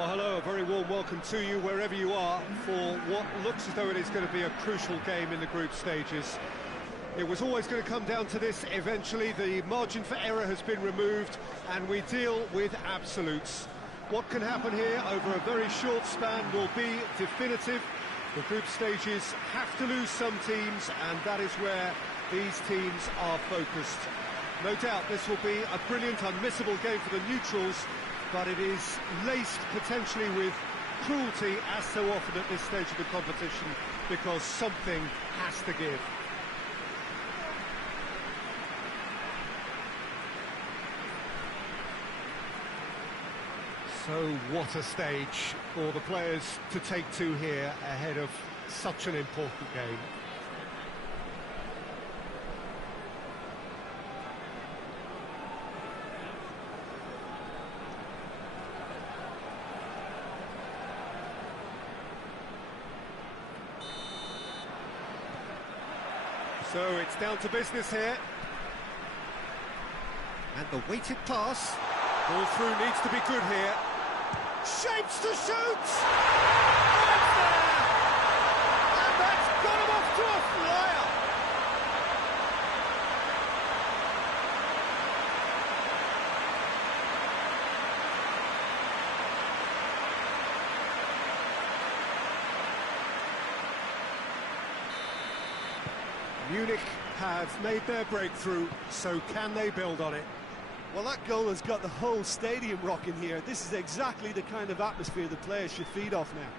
Well, hello, a very warm welcome to you wherever you are for what looks as though it is going to be a crucial game in the group stages. It was always going to come down to this eventually. The margin for error has been removed and we deal with absolutes. What can happen here over a very short span will be definitive. The group stages have to lose some teams, and that is where these teams are focused. No doubt this will be a brilliant, unmissable game for the neutrals, but it is laced potentially with cruelty as so often at this stage of the competition, because something has to give. So what a stage for the players to take to here ahead of such an important game. So it's down to business here. And the weighted pass. Ball through needs to be good here. Shapes to shoot! Oh, it's there! And that's got him off to a flyer! Munich have made their breakthrough, so can they build on it? Well, that goal has got the whole stadium rocking here. This is exactly the kind of atmosphere the players should feed off now.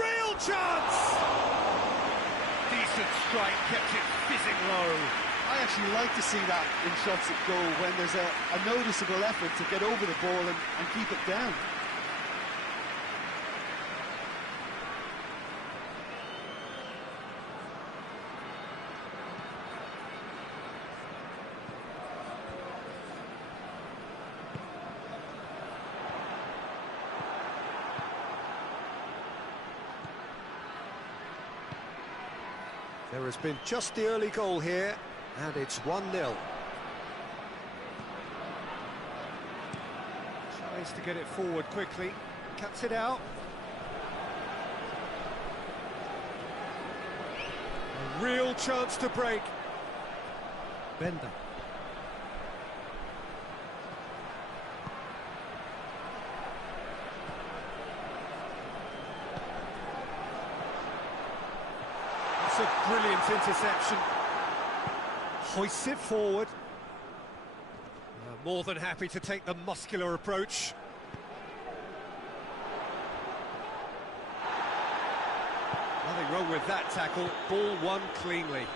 Real chance! Decent strike, kept it fizzing low. I actually like to see that in shots at goal, when there's a noticeable effort to get over the ball and keep it down. There has been just the early goal here, and it's 1-0. Tries to get it forward quickly, cuts it out. A real chance to break. Bender. That's a brilliant interception. Hoists it forward. More than happy to take the muscular approach. Nothing wrong with that tackle. Ball won cleanly.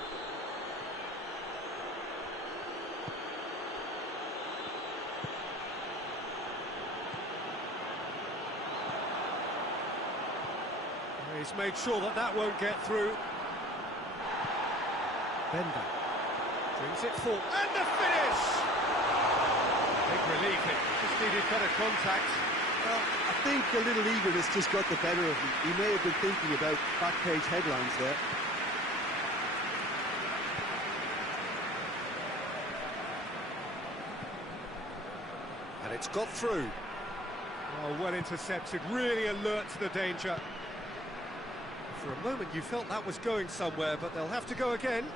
He's made sure that that won't get through. Bender. Brings it forward, and the finish! Big relief, it just needed better contact. Well, I think a little eagerness just got the better of him. He may have been thinking about back page headlines there. And it's got through. Oh, well intercepted, really alert to the danger. For a moment you felt that was going somewhere, but they'll have to go again.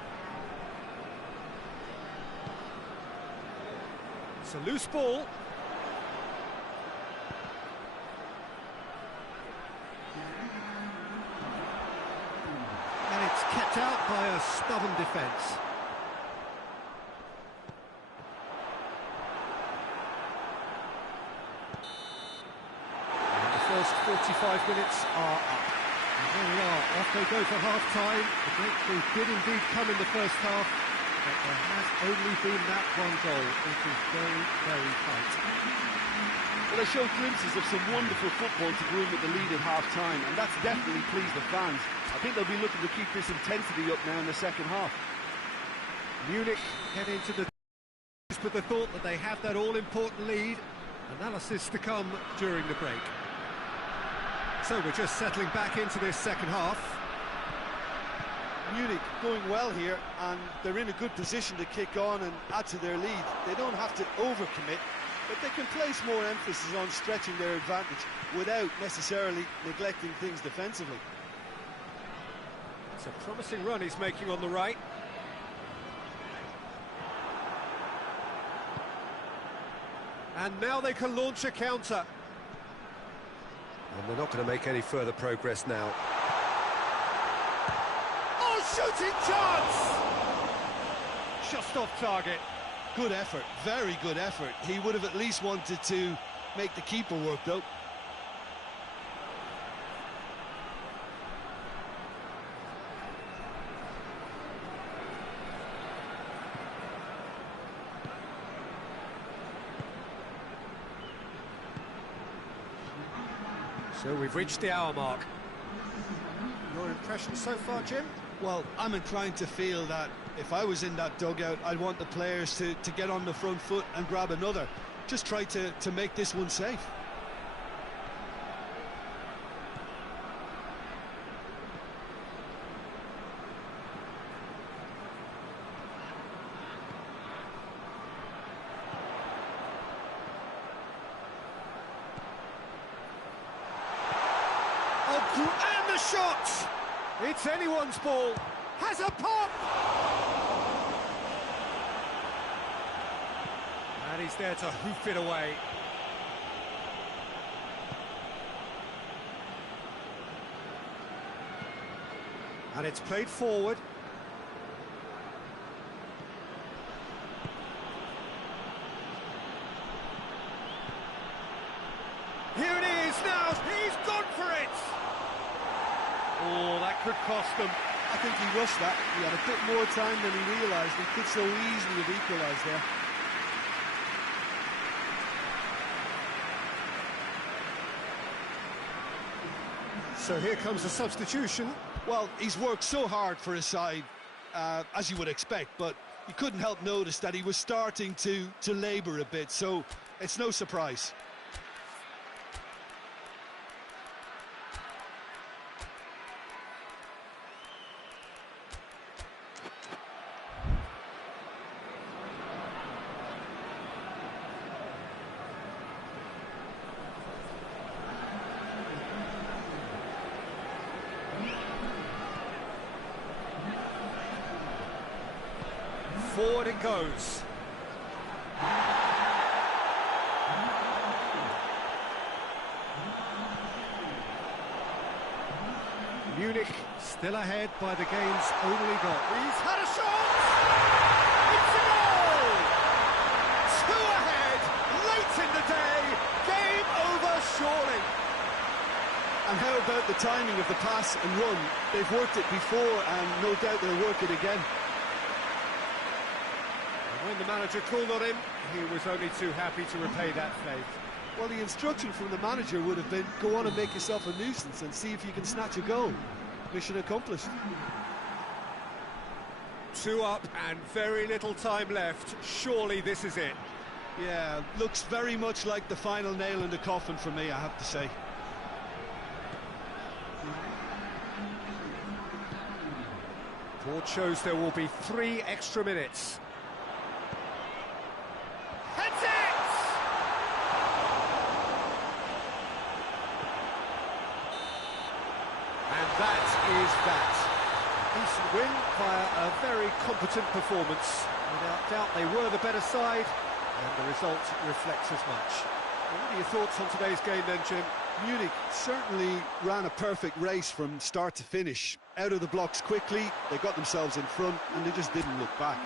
It's a loose ball. And it's kept out by a stubborn defence. And the first 45 minutes are up. And there we are, off they go for half-time. The breakthrough did indeed come in the first half, but there has only been that one goal. It is very, very tight. Well, they showed glimpses of some wonderful football to go in with the lead at half-time, and that's definitely pleased the fans. I think they'll be looking to keep this intensity up now in the second half. Munich head into the with the thought that they have that all-important lead. Analysis to come during the break. So we're just settling back into this second half. Munich going well here, and they're in a good position to kick on and add to their lead. They don't have to overcommit, but they can place more emphasis on stretching their advantage without necessarily neglecting things defensively. It's a promising run he's making on the right. And now they can launch a counter. And they're not going to make any further progress now. Oh, shooting chance! Just off target. Good effort, very good effort. He would have at least wanted to make the keeper work, though. So we've reached the hour mark. Your impression so far, Jim? Well, I'm inclined to feel that if I was in that dugout, I'd want the players to get on the front foot and grab another. Just try to make this one safe. And the shot! It's anyone's ball. Has a pop! And he's there to hoof it away. And it's played forward. Here it is now, he's gone for it! Oh, that could cost them. I think he rushed that. He had a bit more time than he realised. He could so easily have equalised there. So here comes the substitution. Well, he's worked so hard for his side, as you would expect, but you couldn't help notice that he was starting to labour a bit, so it's no surprise. Forward it goes. Munich still ahead by the game's only goal. He's had a shot! It's a goal! 2 ahead, late in the day, game over surely. And how about the timing of the pass and run? They've worked it before, and no doubt they'll work it again. When the manager called on him, he was only too happy to repay that favour. Well, the instruction from the manager would have been, go on and make yourself a nuisance and see if you can snatch a goal. Mission accomplished. 2 up and very little time left. Surely this is it. Yeah, looks very much like the final nail in the coffin for me, I have to say. Report shows there will be 3 extra minutes. That's it! And that is that. Decent win via a very competent performance. Without doubt they were the better side, and the result reflects as much. What are your thoughts on today's game then, Jim? Munich certainly ran a perfect race from start to finish. Out of the blocks quickly, they got themselves in front, and they just didn't look back.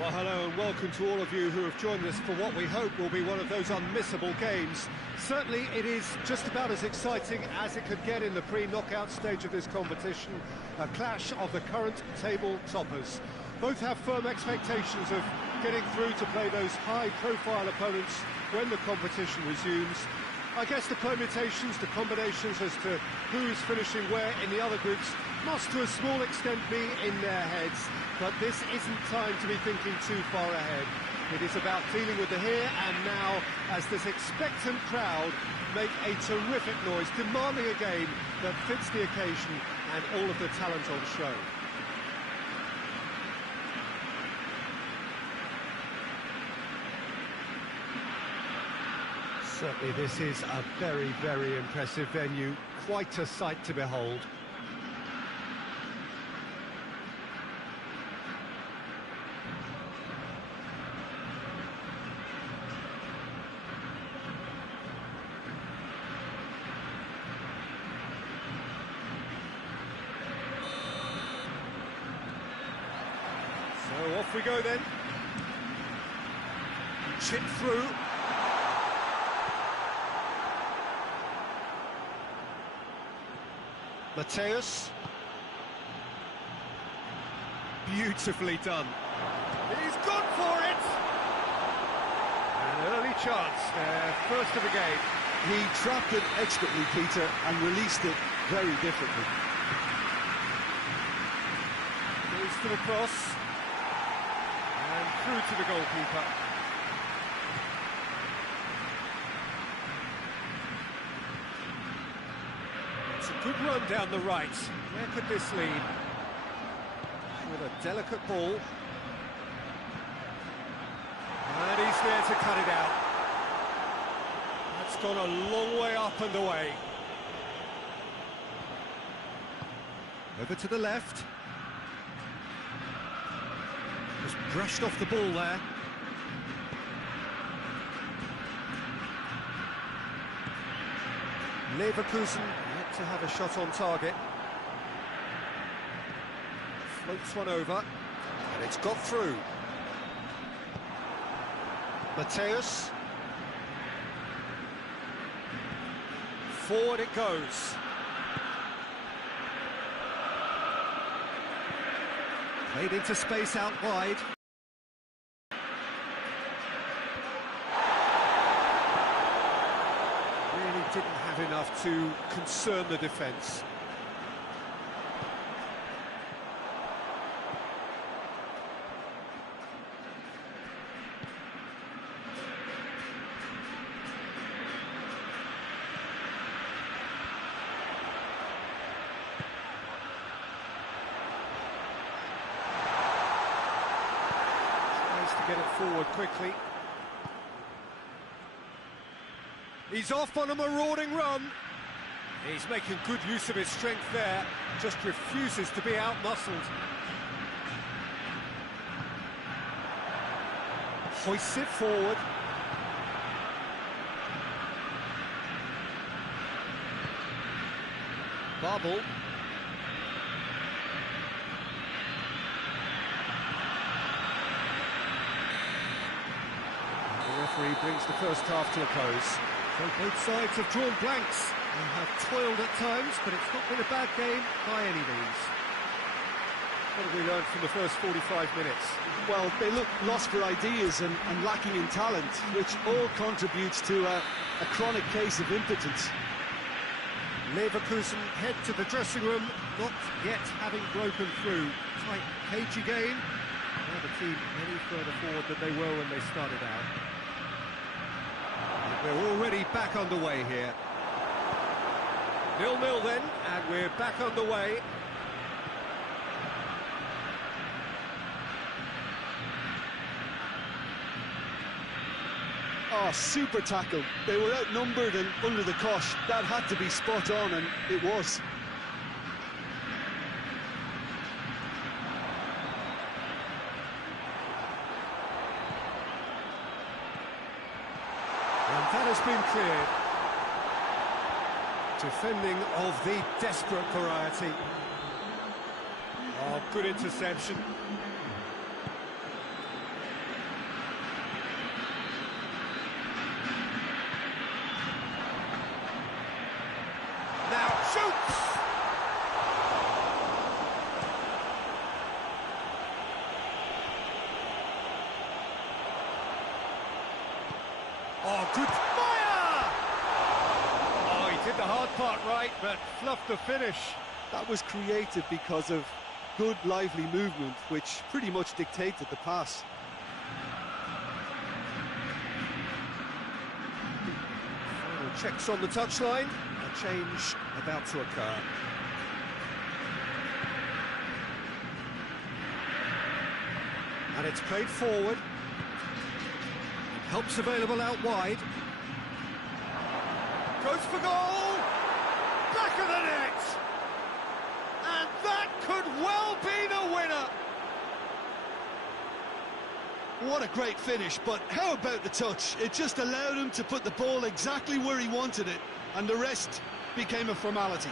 Well, hello and welcome to all of you who have joined us for what we hope will be one of those unmissable games. Certainly it is just about as exciting as it could get in the pre-knockout stage of this competition, a clash of the current table toppers. Both have firm expectations of getting through to play those high-profile opponents when the competition resumes. I guess the permutations, the combinations as to who is finishing where in the other groups must to a small extent be in their heads, but this isn't time to be thinking too far ahead. It is about dealing with the here and now as this expectant crowd make a terrific noise, demanding a game that fits the occasion and all of the talent on show. Certainly this is a very, very impressive venue, quite a sight to behold. So off we go then. Chip through. Mateus. Beautifully done. He's gone for it! An early chance there, first of the game. He trapped it expertly, Peter, and released it very differently. Goes to the cross. And through to the goalkeeper. Good run down the right. Where could this lead? With a delicate ball. And he's there to cut it out. That's gone a long way up and away. Over to the left. Just brushed off the ball there. Leverkusen yet to have a shot on target. Floats one over, and it's got through. Mateus. Forward it goes. Played into space out wide. Didn't have enough to concern the defence. Tries to get it forward quickly. He's off on a marauding run. He's making good use of his strength there, just refuses to be out-muscled. Hoists it forward. Bubble. The referee brings the first half to a close. So both sides have drawn blanks and have toiled at times, but it's not been a bad game by any means. What have we learned from the first 45 minutes? Well, they look lost for ideas and lacking in talent, which all contributes to a chronic case of impotence. Leverkusen head to the dressing room, not yet having broken through. Tight, cagey game. Now the team any further forward than they were when they started out. We're already back underway here. 0-0 then, and we're back underway. Oh, super tackle. They were outnumbered and under the cosh. That had to be spot on, and it was. That has been cleared. Defending of the desperate variety. Oh, good interception. good fire! Oh, he did the hard part right, but fluffed the finish. That was created because of good, lively movement, which pretty much dictated the pass. Final checks on the touchline. A change about to occur. And it's played forward. Help's available out wide. Goes for goal! Back of the net! And that could well be the winner! What a great finish, but how about the touch? It just allowed him to put the ball exactly where he wanted it, and the rest became a formality.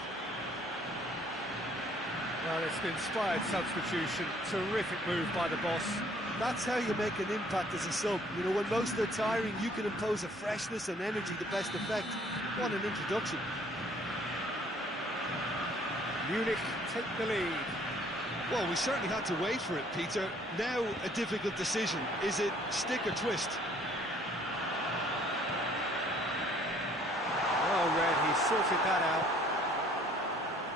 Well, it's an inspired substitution. Terrific move by the boss. That's how you make an impact as a sub. You know, when most are tiring, you can impose a freshness and energy to best effect. What an introduction. Munich take the lead. Well, we certainly had to wait for it, Peter. Now a difficult decision. Is it stick or twist? Well read, he sorted that out.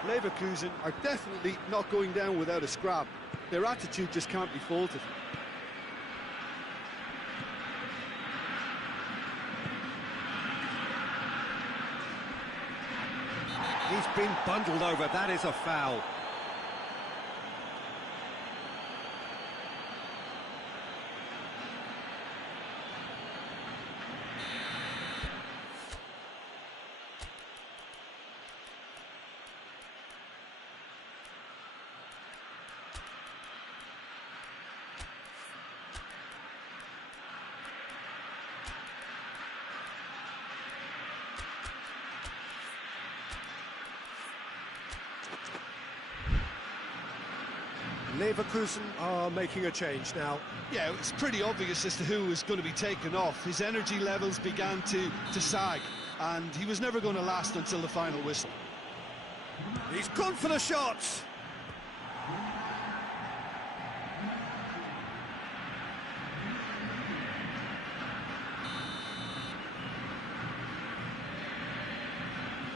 Leverkusen are definitely not going down without a scrap. Their attitude just can't be faulted. He's been bundled over, that is a foul. Leverkusen are making a change now. Yeah, it's pretty obvious as to who was going to be taken off. His energy levels began to sag, and he was never going to last until the final whistle. He's gone for the shots.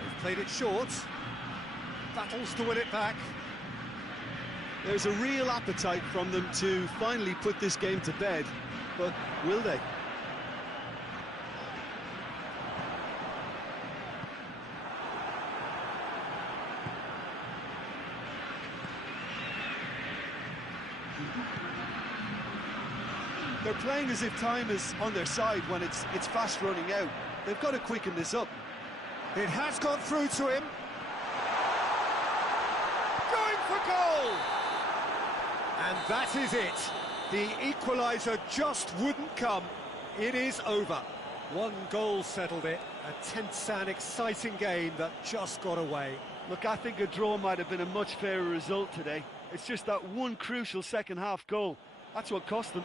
They've played it short. Battles to win it back. There's a real appetite from them to finally put this game to bed, but will they? They're playing as if time is on their side when it's fast running out. They've got to quicken this up. It has got through to him. Going for goal! And that is it. The equaliser just wouldn't come. It is over. One goal settled it. A tense and exciting game that just got away. Look, I think a draw might have been a much fairer result today. It's just that one crucial second-half goal. That's what cost them.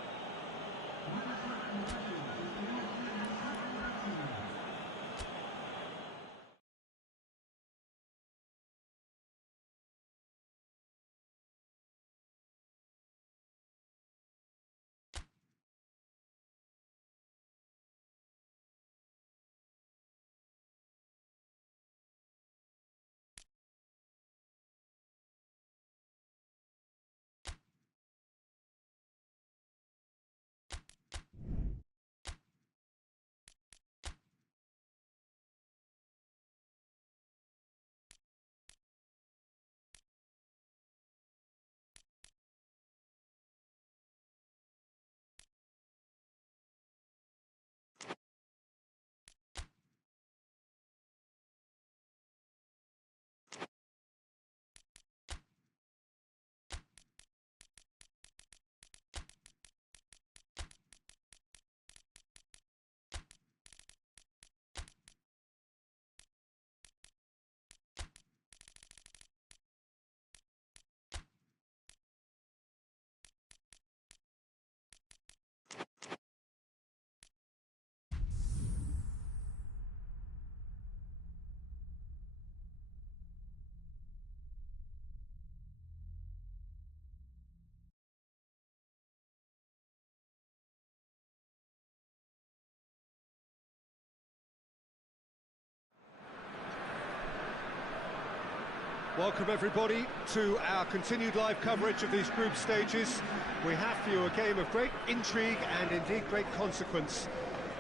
Welcome everybody to our continued live coverage of these group stages. We have for you a game of great intrigue and indeed great consequence.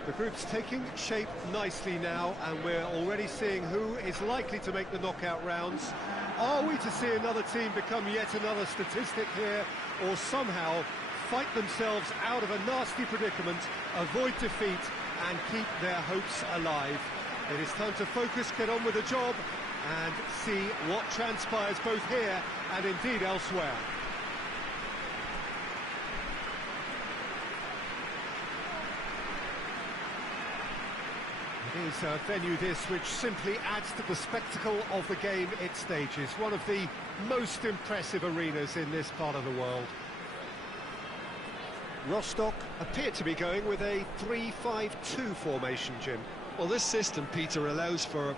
The group's taking shape nicely now, and we're already seeing who is likely to make the knockout rounds. Are we to see another team become yet another statistic here, or somehow fight themselves out of a nasty predicament, avoid defeat and keep their hopes alive? It is time to focus, get on with the job, and see what transpires both here and indeed elsewhere. It is a venue this which simply adds to the spectacle of the game it stages. One of the most impressive arenas in this part of the world. Rostock appear to be going with a 3-5-2 formation, Jim. Well, this system, Peter, allows for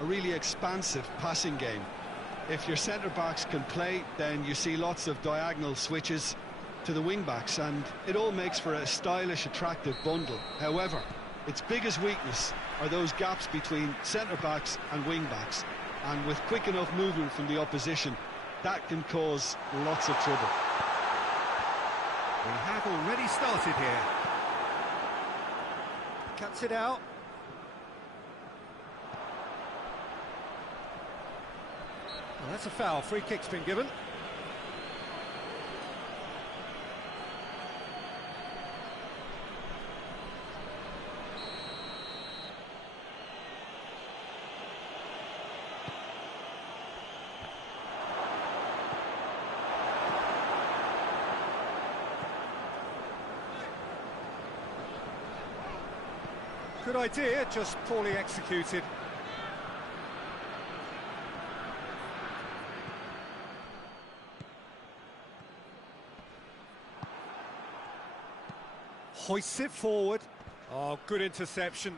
a really expansive passing game. If your centre-backs can play, then you see lots of diagonal switches to the wing-backs, and it all makes for a stylish, attractive bundle. However, its biggest weakness are those gaps between centre-backs and wing-backs, and with quick enough movement from the opposition, that can cause lots of trouble. We have already started here. Cuts it out. Well, that's a foul. Free kick's been given. Good idea, just poorly executed. Hoists it forward. Oh, good interception.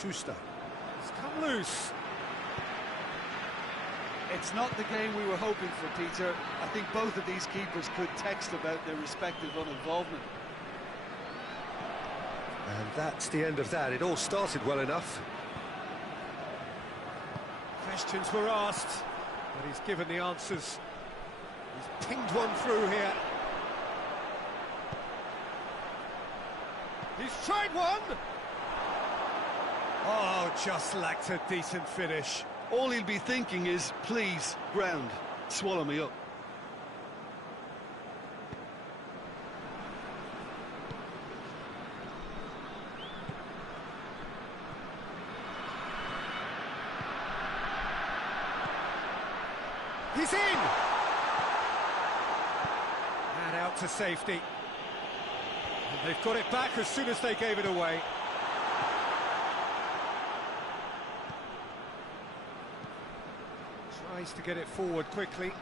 Schuster. It's come loose. It's not the game we were hoping for, Peter. I think both of these keepers could text about their respective uninvolvement. And that's the end of that. It all started well enough. Questions were asked, but he's given the answers. He's pinged one through here. He's tried one! Oh, just lacked a decent finish. All he'll be thinking is, please, ground, swallow me up. He's in! And out to safety. And they've got it back as soon as they gave it away. Tries to get it forward quickly.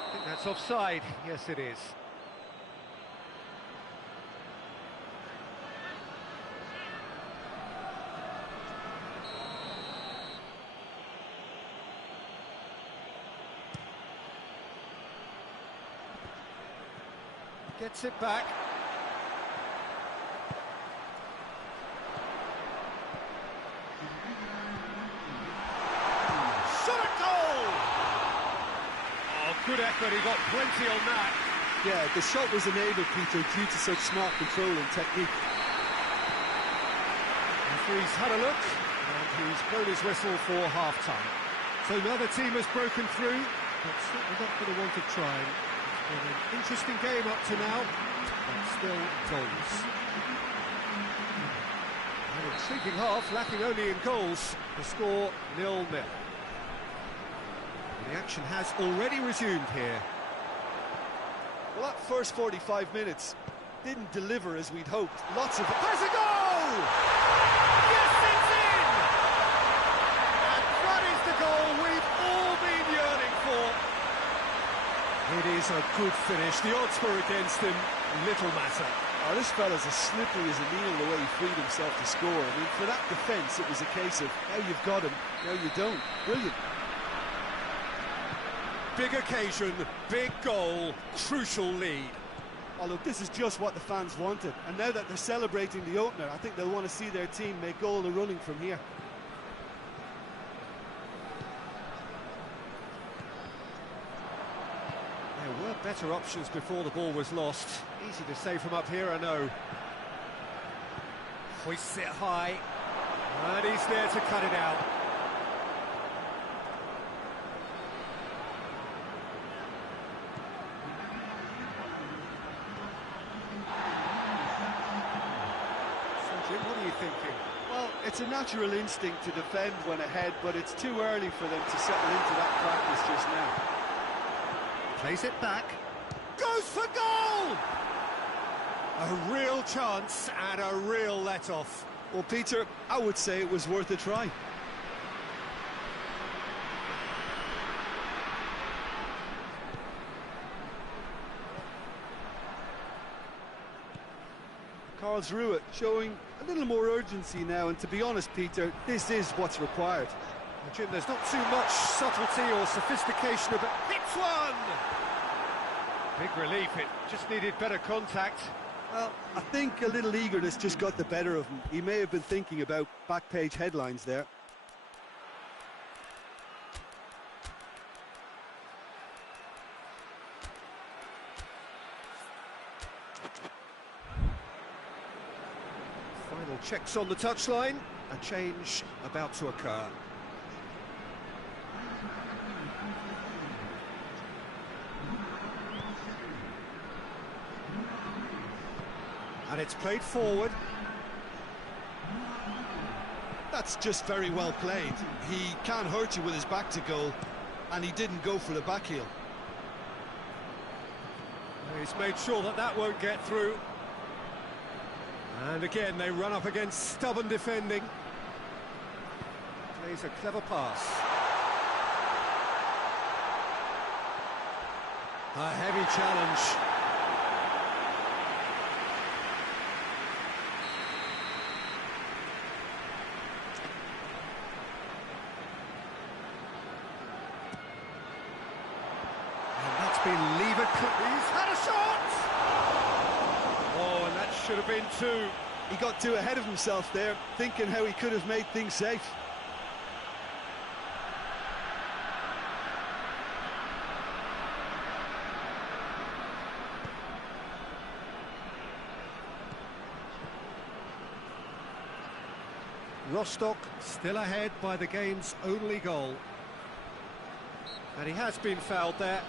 I think that's offside. Yes, it is. Gets it back. Shot at goal! Oh, good effort, he got plenty on that. Yeah, the shot was enabled, Peter, due to such smart control and technique. Referee's had a look, and he's blown his whistle for half-time. So another team has broken through, but certainly not going to want to try. It's been an interesting game up to now, but still goals. An intriguing half, lacking only in goals. The score 0-0. The action has already resumed here. Well, that first 45 minutes didn't deliver as we'd hoped. Lots of... There's a goal! Yes, it's in! And that is the goal we've all been yearning for. It is a good finish. The odds were against him. Little matter. Oh, this fella's as slippery as a needle the way he freed himself to score. I mean, for that defence, it was a case of now you've got him, now you don't. Brilliant. Big occasion, big goal, crucial lead. Oh, look, this is just what the fans wanted. And now that they're celebrating the opener, I think they'll want to see their team make all the running from here. There were better options before the ball was lost. Easy to save from up here, I know. Hoists it high, and he's there to cut it out. So, Jim, what are you thinking? Well, it's a natural instinct to defend when ahead, but it's too early for them to settle into that practice just now. Plays it back. Goes for goal! A real chance and a real let-off. Well, Peter, I would say it was worth a try. Karlsruhe showing a little more urgency now, and to be honest, Peter, this is what's required. Well, Jim, there's not too much subtlety or sophistication about hits one! Big relief, it just needed better contact. Well, I think a little eagerness just got the better of him. He may have been thinking about back-page headlines there. Final checks on the touchline. A change about to occur. And it's played forward. That's just very well played. He can't hurt you with his back to goal, and he didn't go for the back heel. He's made sure that that won't get through. And again, they run up against stubborn defending. Plays a clever pass. A heavy challenge. He's had a shot! Oh, and that should have been two. He got too ahead of himself there, thinking how he could have made things safe. Rostock still ahead by the game's only goal. And he has been fouled there.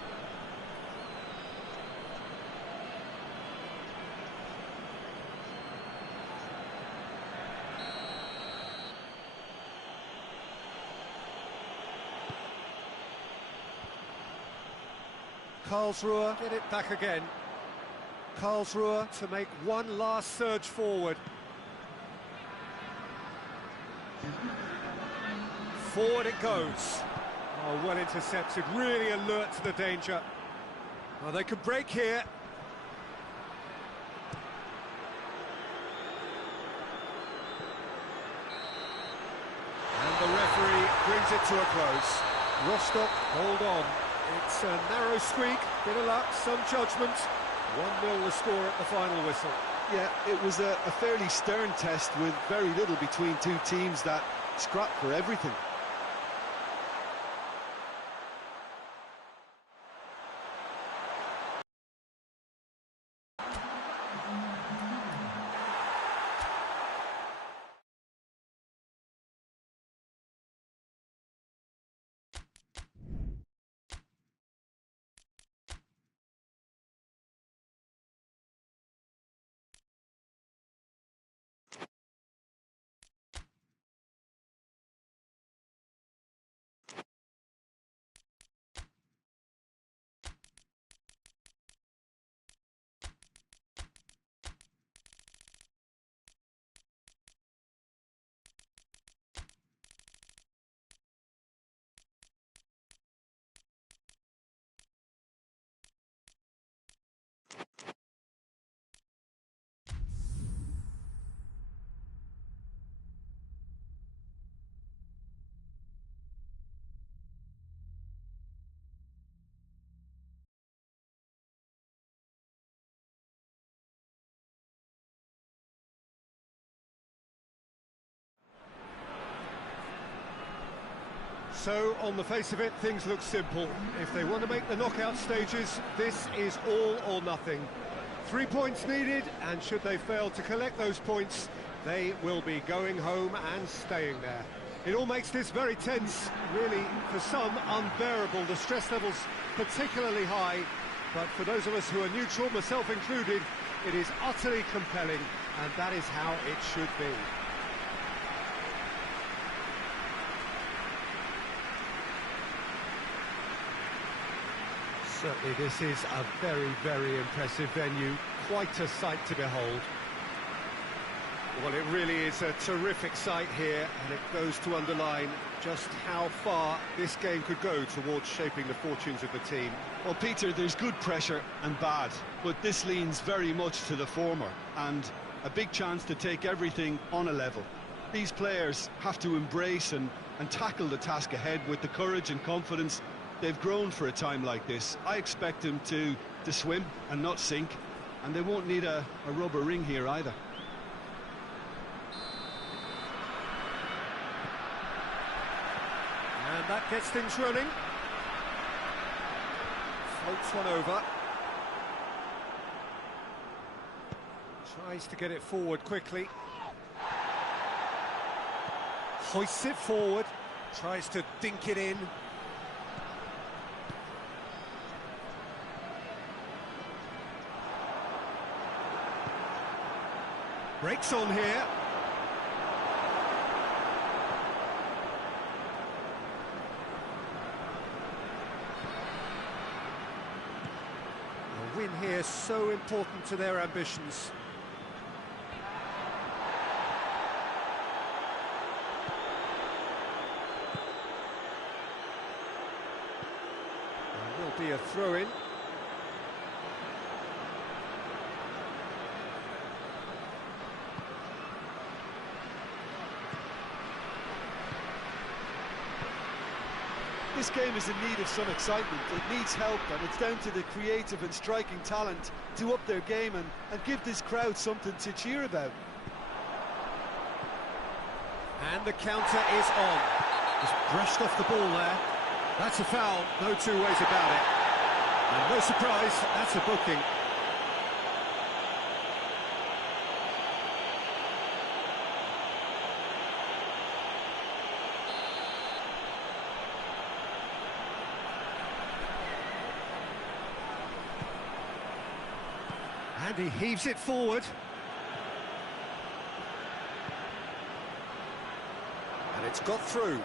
Karlsruhe get it back again. Karlsruhe to make one last surge forward. Forward it goes. Oh, well intercepted, really alert to the danger. Well, they could break here. And the referee brings it to a close. Rostock hold on. It's a narrow squeak, bit of luck, some judgment. 1-0 the score at the final whistle. Yeah, it was a fairly stern test with very little between two teams that scrap for everything. So, on the face of it, things look simple. If they want to make the knockout stages, this is all or nothing. 3 points needed, and should they fail to collect those points, they will be going home and staying there. It all makes this very tense, really, for some, unbearable. The stress level's particularly high, but for those of us who are neutral, myself included, it is utterly compelling, and that is how it should be. Certainly this is a very, very impressive venue, quite a sight to behold. Well, it really is a terrific sight here, and it goes to underline just how far this game could go towards shaping the fortunes of the team. Well, Peter, there's good pressure and bad, but this leans very much to the former, and a big chance to take everything on a level. These players have to embrace and tackle the task ahead with the courage and confidence they've grown for a time like this. I expect them to swim and not sink, and they won't need a rubber ring here either. And that gets things running. Floats one over. Tries to get it forward quickly. Hoists it forward. Tries to dink it in. Breaks on here. A win here so important to their ambitions. There will be a throw-in. This game is in need of some excitement. It needs help, and it's down to the creative and striking talent to up their game and give this crowd something to cheer about. And the counter is on. Just brushed off the ball there. That's a foul, no two ways about it. And no surprise, that's a booking. And he heaves it forward. And it's got through.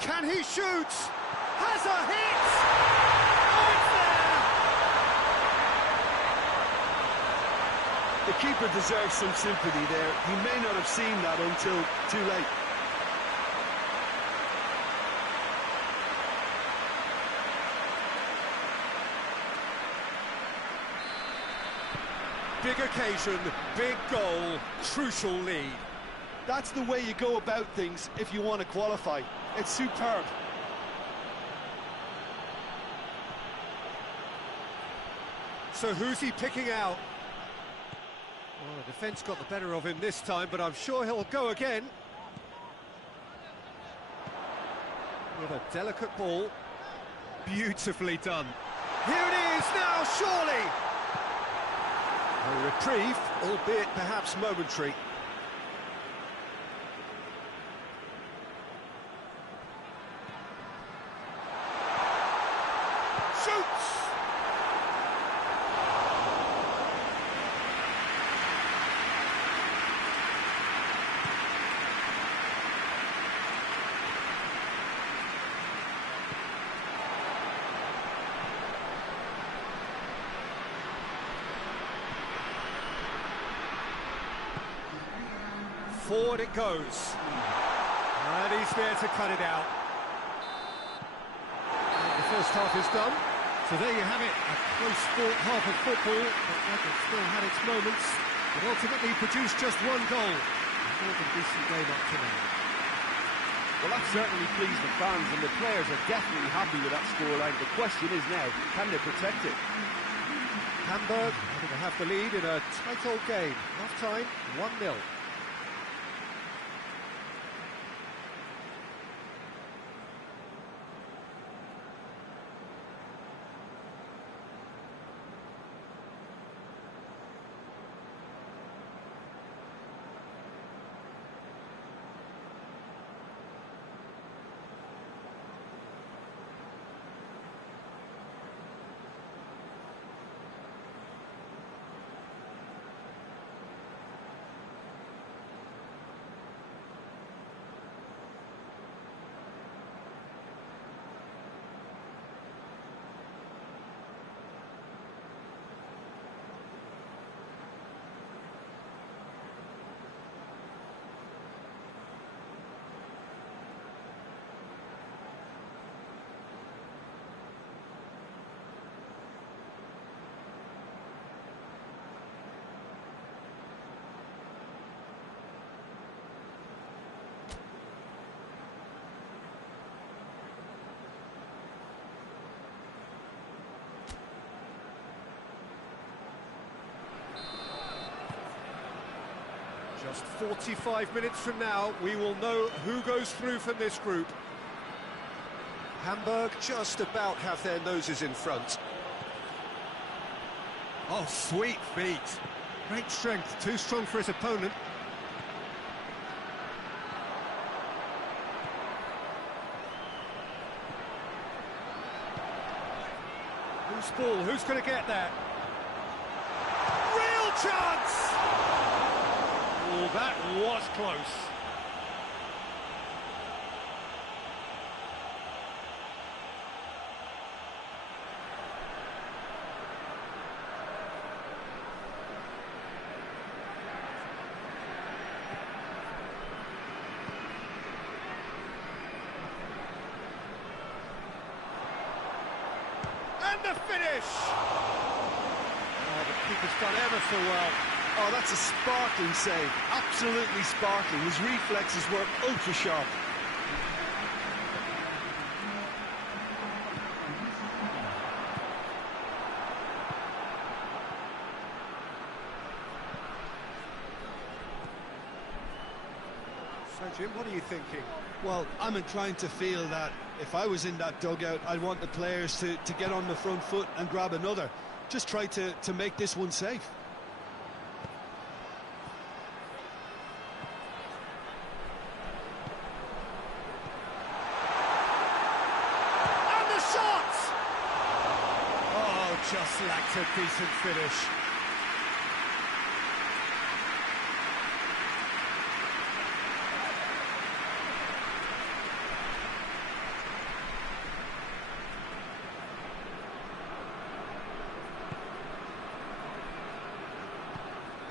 Can he shoot? Has a hit! Oh, it's there! The keeper deserves some sympathy there. He may not have seen that until too late. Big occasion, big goal, crucial lead. That's the way you go about things if you want to qualify. It's superb. So who's he picking out? Well, the defence got the better of him this time, but I'm sure he'll go again. With a delicate ball. Beautifully done. Here it is now, surely! A reprieve, albeit perhaps momentary. Shoots! Forward it goes. And he's there to cut it out. And the first half is done. So there you have it, a close-fought half of football, but that has still had its moments, but ultimately produced just one goal. A more than decent game up to now. Well, that certainly pleased the fans, and the players are definitely happy with that scoreline. The question is now, can they protect it? Hamburg having to have the lead in a tight old game. Half-time, 1-0. Just 45 minutes from now, we will know who goes through from this group. Hamburg just about have their noses in front. Oh, sweet feet. Great strength, too strong for his opponent. Who's ball? Who's going to get that? Real chance! Oh, that was close. And the finish! Oh, the keeper's done ever so well. Oh, that's a sparkling save. Absolutely sparkling. His reflexes were ultra sharp. So, Jim, what are you thinking? Well, I'm inclined to feel that if I was in that dugout, I'd want the players to get on the front foot and grab another. Just try to make this one safe. And the shot! Oh, just lacked a decent finish.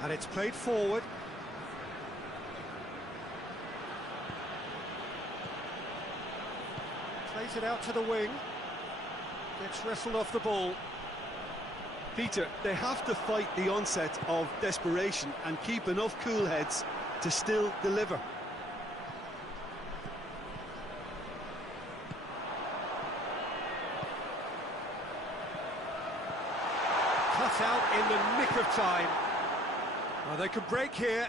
And it's played forward. Plays it out to the wing. Gets wrestled off the ball. Peter, they have to fight the onset of desperation and keep enough cool heads to still deliver. Cut out in the nick of time. Well, they could break here.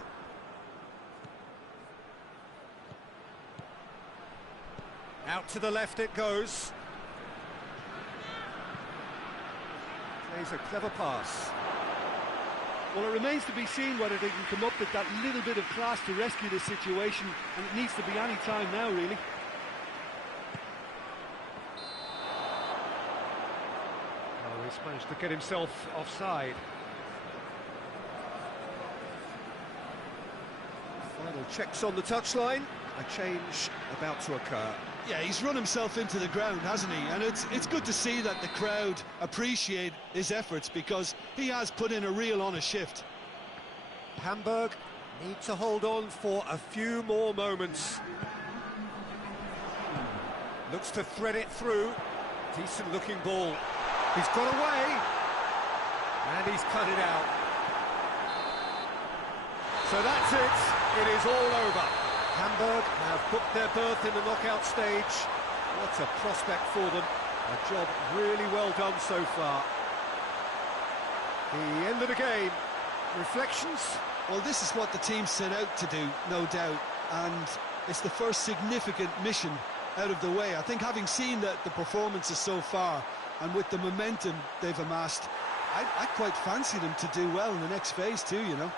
Out to the left it goes. Plays a clever pass. Well, it remains to be seen whether they can come up with that little bit of class to rescue the situation, and it needs to be any time now, really. Oh, he's managed to get himself offside. Final checks on the touchline. A change about to occur. Yeah, he's run himself into the ground, hasn't he? And it's good to see that the crowd appreciate his efforts, because he has put in a real honest shift. Hamburg need to hold on for a few more moments. Looks to thread it through. Decent looking ball. He's got away. And he's cut it out. So that's it. It is all over. Hamburg have booked their berth in the knockout stage. What a prospect for them. A job really well done so far. The end of the game. Reflections? Well, this is what the team set out to do, no doubt. And it's the first significant mission out of the way. I think, having seen the performances so far, and with the momentum they've amassed, I quite fancy them to do well in the next phase too, you know.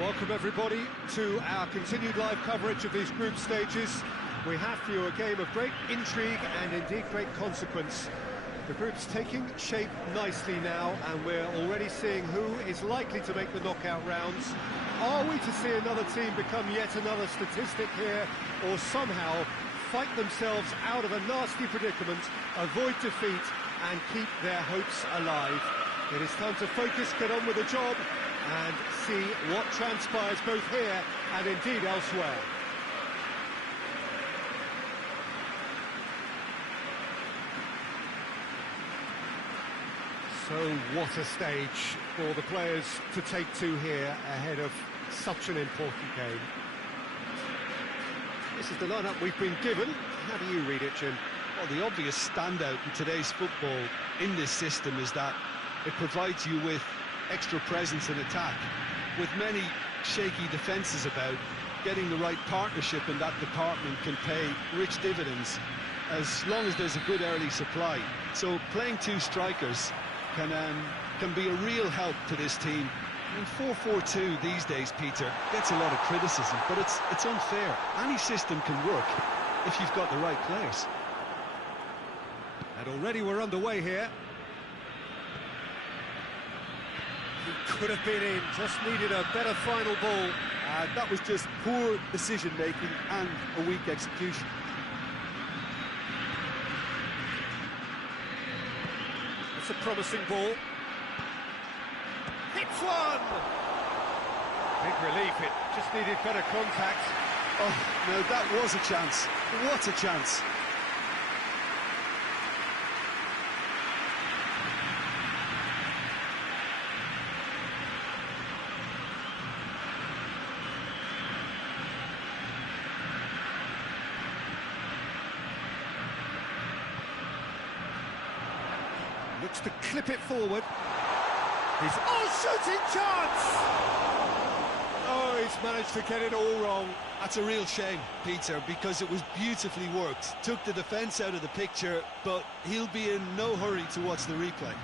Welcome everybody to our continued live coverage of these group stages. We have for you a game of great intrigue and indeed great consequence. The group's taking shape nicely now, and we're already seeing who is likely to make the knockout rounds. Are we to see another team become yet another statistic here, or somehow fight themselves out of a nasty predicament, avoid defeat and keep their hopes alive? It is time to focus, get on with the job and see what transpires both here and indeed elsewhere. So what a stage for the players to take to here ahead of such an important game. This is the lineup we've been given. How do you read it, Jim? Well, the obvious standout in today's football in this system is that it provides you with extra presence in attack. With many shaky defences about, getting the right partnership in that department can pay rich dividends as long as there's a good early supply. So playing two strikers can be a real help to this team. I mean, 4-4-2 these days, Peter, gets a lot of criticism, but it's unfair. Any system can work if you've got the right players. And already we're underway here. He could have been in, just needed a better final ball. That was just poor decision-making and a weak execution. It's a promising ball. Hits one! Big relief, it just needed better contact. Oh, no, that was a chance. What a chance. Looks to clip it forward. He's shooting chance! Oh, he's managed to get it all wrong. That's a real shame, Peter, because it was beautifully worked. Took the defence out of the picture, but he'll be in no hurry to watch the replay.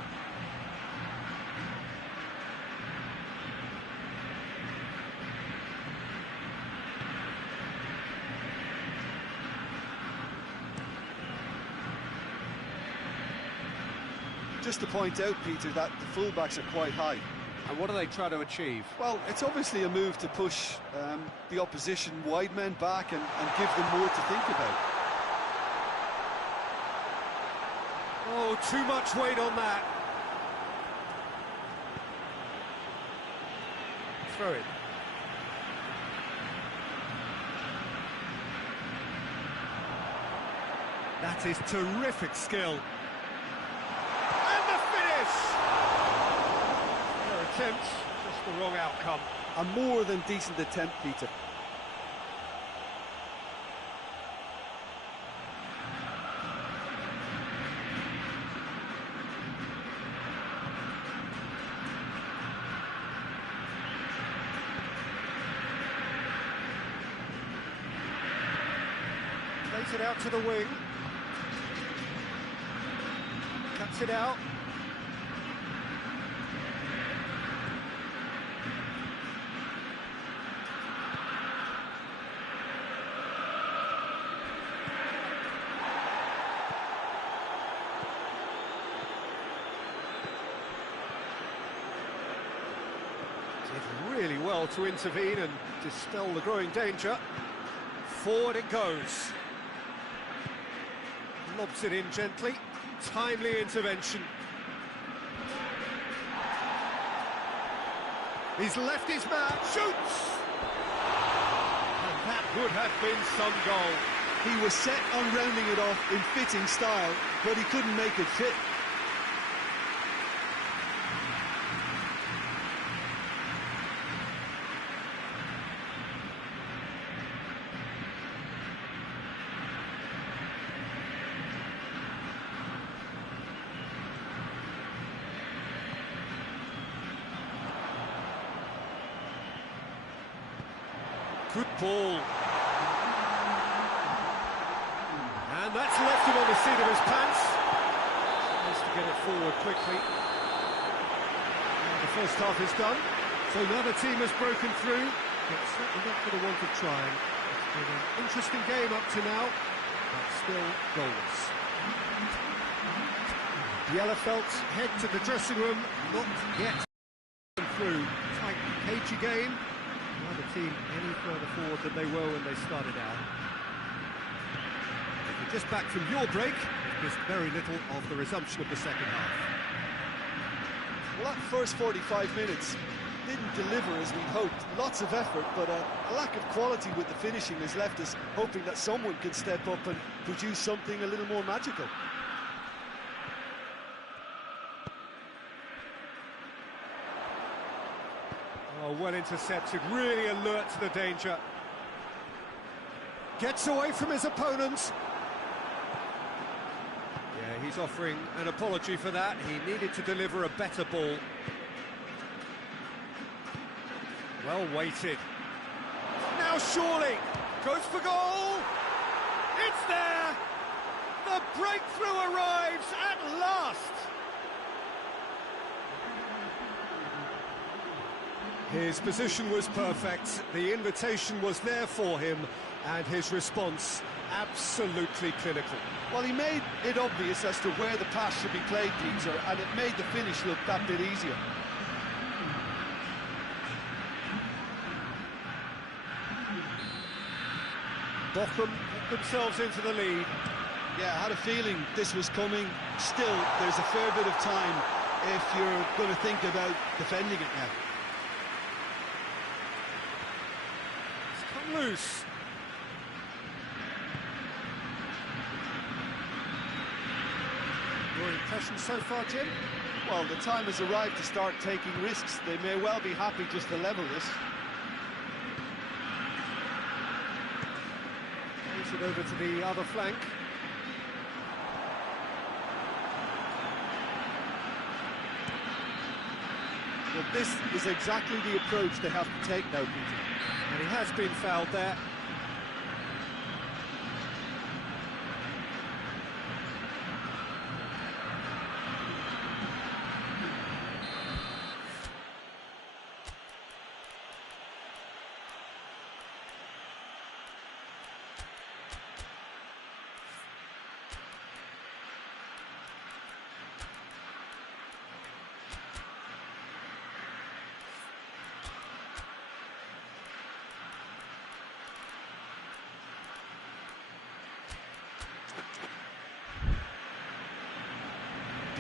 Just to point out, Peter, that the fullbacks are quite high. And what do they try to achieve? Well, it's obviously a move to push the opposition wide men back and give them more to think about. Oh, too much weight on that. Throw it. That is terrific skill. Attempt, just the wrong outcome. A more than decent attempt, Peter. Plays it out to the wing. Cuts it out. Really well to intervene and dispel the growing danger. Forward it goes. Lobs it in gently. Timely intervention. He's left his man. Shoots! And that would have been some goal. He was set on rounding it off in fitting style, but he couldn't make it fit. Good ball. And that's left him on the seat of his pants. Nice to get it forward quickly. And the first half is done. So now the team has broken through, but certainly not for the want of trying. It's been an interesting game up to now, but still goalless. Bielefeld head to the dressing room, not yet through. Tight, cagey game. Neither team any further forward than they were when they started out. If you're just back from your break, you've missed very little of the resumption of the second half. Well, that first 45 minutes didn't deliver as we'd hoped. Lots of effort, but a lack of quality with the finishing has left us hoping that someone can step up and produce something a little more magical. Oh, well intercepted, really alert to the danger. Gets away from his opponent. Yeah, he's offering an apology for that. He needed to deliver a better ball. Well weighted. Now surely goes for goal. It's there. The breakthrough arrives at last. His position was perfect, the invitation was there for him, and his response absolutely clinical. Well, he made it obvious as to where the pass should be played, Peter, and it made the finish look that bit easier. Bochum put themselves into the lead. Yeah, I had a feeling this was coming. Still, there's a fair bit of time if you're going to think about defending it now. Loose. Your impression so far, Jim? Well, the time has arrived to start taking risks. They may well be happy just to level this. Moves it over to the other flank. Well, this is exactly the approach they have to take now, Peter. And he has been fouled there.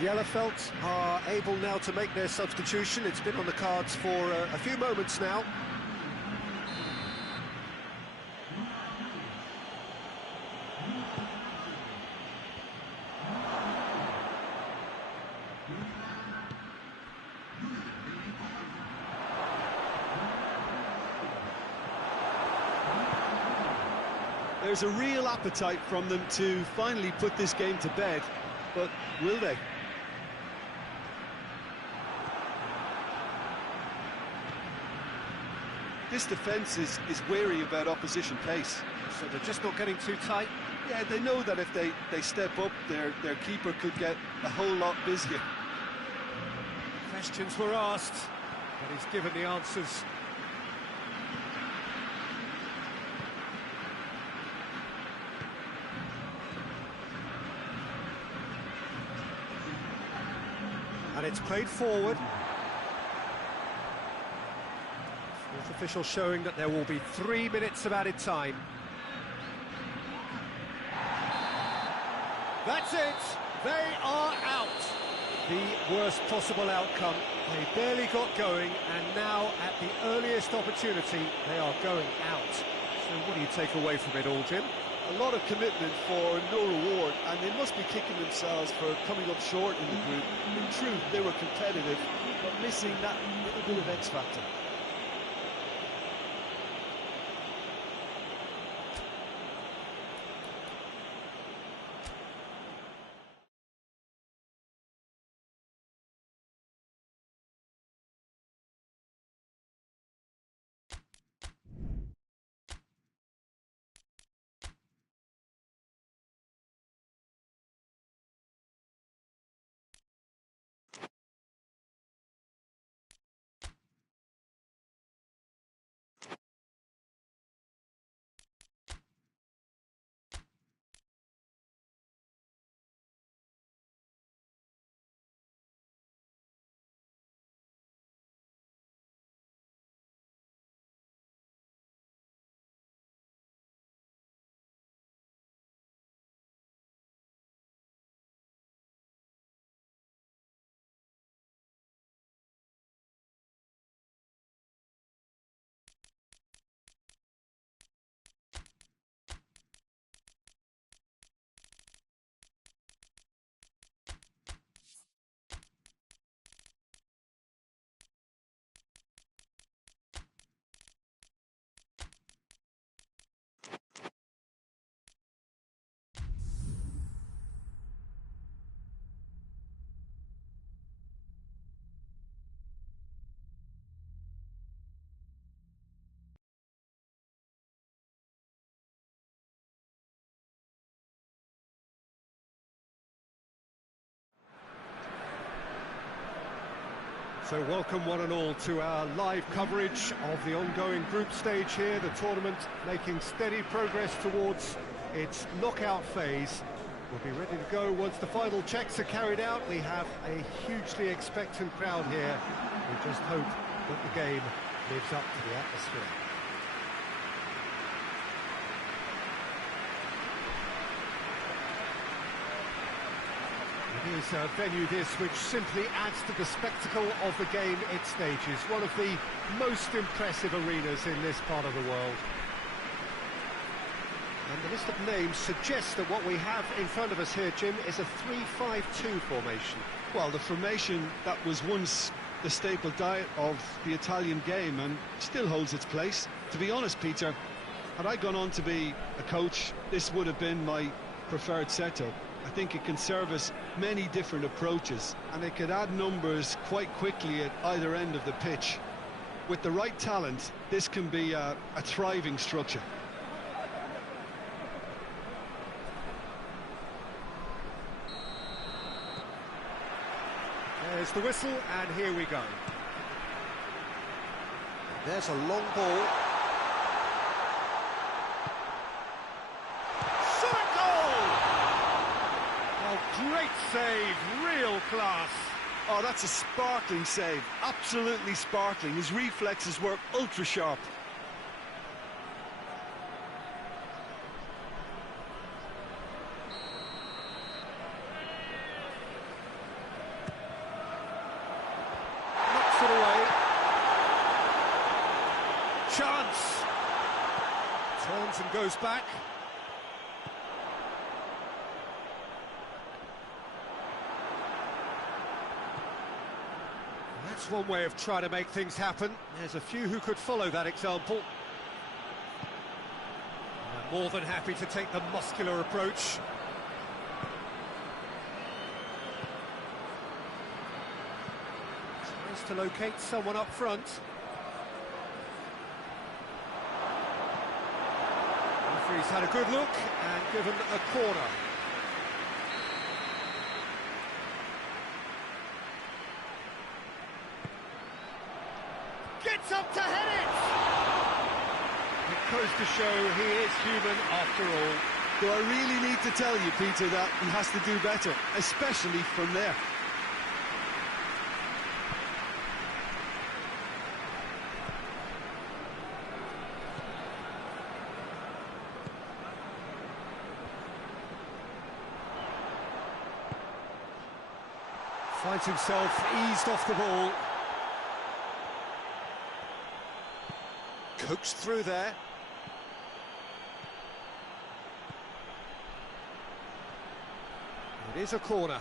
Bielefeld are able now to make their substitution. It's been on the cards for a few moments now. There's a real appetite from them to finally put this game to bed, but will they? This defence is wary about opposition pace. So they're just not getting too tight. Yeah, they know that if they step up, their keeper could get a whole lot busier. Questions were asked, but he's given the answers. And it's played forward. Fourth official showing that there will be 3 minutes of added time. That's it! They are out! The worst possible outcome. They barely got going, and now, at the earliest opportunity, they are going out. So what do you take away from it all, Jim? A lot of commitment for no reward, and they must be kicking themselves for coming up short in the group. In truth, they were competitive, but missing that little bit of X factor. So welcome one and all to our live coverage of the ongoing group stage here, the tournament making steady progress towards its knockout phase. We'll be ready to go once the final checks are carried out. We have a hugely expectant crowd here. We just hope that the game lives up to the atmosphere. It is a venue this which simply adds to the spectacle of the game it stages. One of the most impressive arenas in this part of the world. And the list of names suggests that what we have in front of us here, Jim, is a 3-5-2 formation. Well, the formation that was once the staple diet of the Italian game and still holds its place. To be honest, Peter, had I gone on to be a coach, this would have been my preferred setup. I think it can service many different approaches, and it could add numbers quite quickly at either end of the pitch. With the right talent, this can be a thriving structure. There's the whistle, and here we go. There's a long ball. Great save, real class. Oh, that's a sparkling save, absolutely sparkling. His reflexes were ultra sharp. Knocks it away. Chance. Turns and goes back. That's one way of trying to make things happen. There's a few who could follow that example. I'm more than happy to take the muscular approach. Tries to locate someone up front. Referee's had a good look and given a corner. Gets up to head it! It goes to show he is human after all. Do I really need to tell you, Peter, that he has to do better, especially from there? Finds himself eased off the ball. Coaxed through there. It is a corner.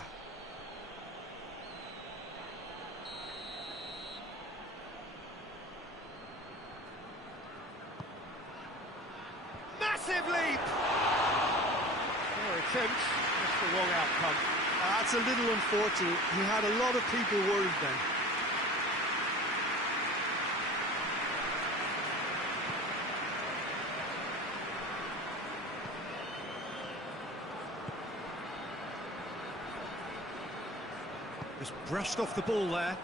Massive leap! Fair attempt, just the wrong outcome. That's a little unfortunate. He had a lot of people worried then. Just brushed off the ball there.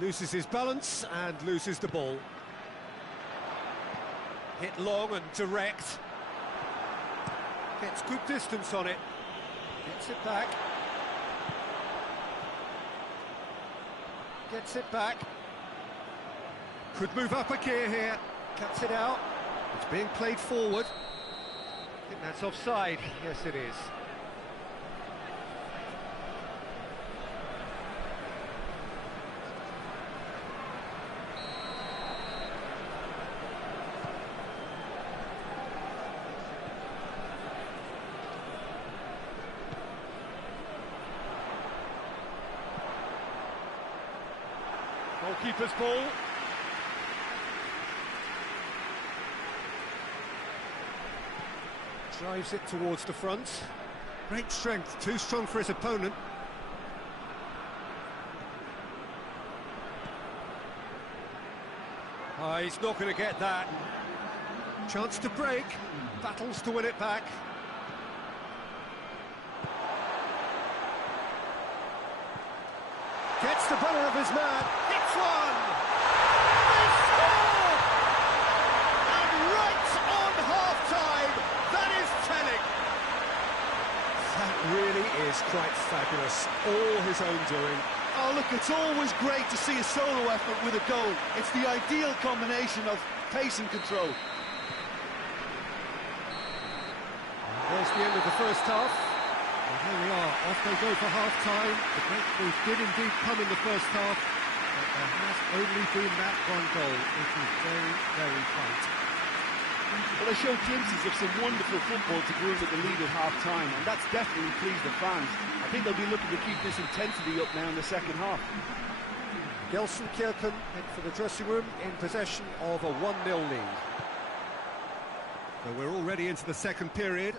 Loses his balance and loses the ball. Hit long and direct. Gets good distance on it. Gets it back. Gets it back. Could move up a gear here. Cuts it out. It's being played forward. I think that's offside. Yes, it is. Goalkeeper's ball. Drives it towards the front. Great strength, too strong for his opponent. He's not going to get that. Chance to break. Battles to win it back. Gets the better of his man. Hits one. They score! And right on half-time, that is telling. That really is quite fabulous. All his own doing. Oh, look, it's always great to see a solo effort with a goal. It's the ideal combination of pace and control. There's the end of the first half. And here we are, off they go for half-time. The breakthrough did indeed come in the first half, but there has only been that one goal. It is very, very tight. Well, they showed glimpses of some wonderful football to groom at the lead at half-time, and that's definitely pleased the fans. I think they'll be looking to keep this intensity up now in the second half. Gelsenkirchen head for the dressing room in possession of a 1-0 lead. So we're already into the second period.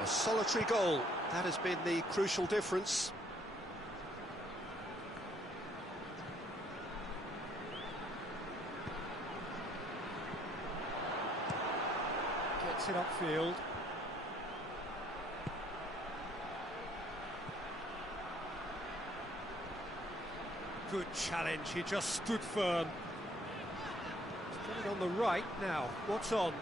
A solitary goal. That has been the crucial difference. Gets it upfield. Good challenge, he just stood firm. He's got it on the right now. What's on?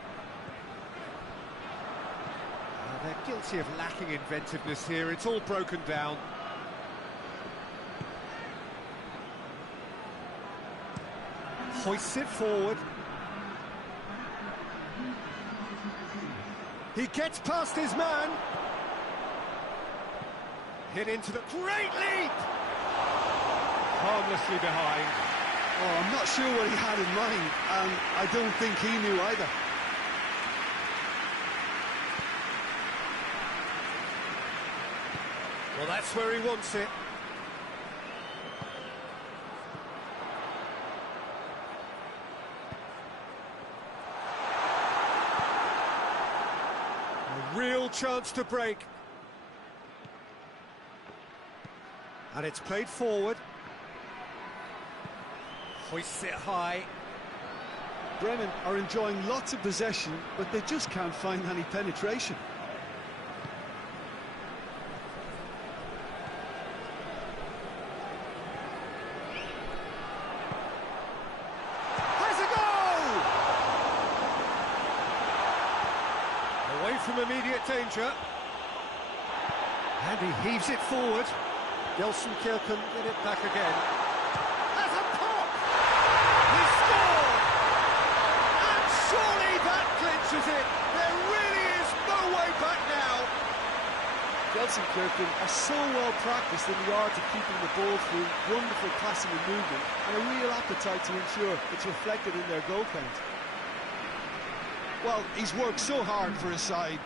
They're guilty of lacking inventiveness here. It's all broken down. Hoists it forward. He gets past his man. Hit into the great leap. Harmlessly behind. Oh, I'm not sure what he had in mind, and I don't think he knew either. Well, that's where he wants it. A real chance to break. And it's played forward. Hoists it high. Bremen are enjoying lots of possession, but they just can't find any penetration. Away from immediate danger. And he heaves it forward. Gelsenkirchen get it back again. Has a pop! He scored! And surely that clinches it. There really is no way back now. Gelsenkirchen are so well practiced in the art of keeping the ball through, wonderful passing and movement, and a real appetite to ensure it's reflected in their goal count. Well, he's worked so hard for his side,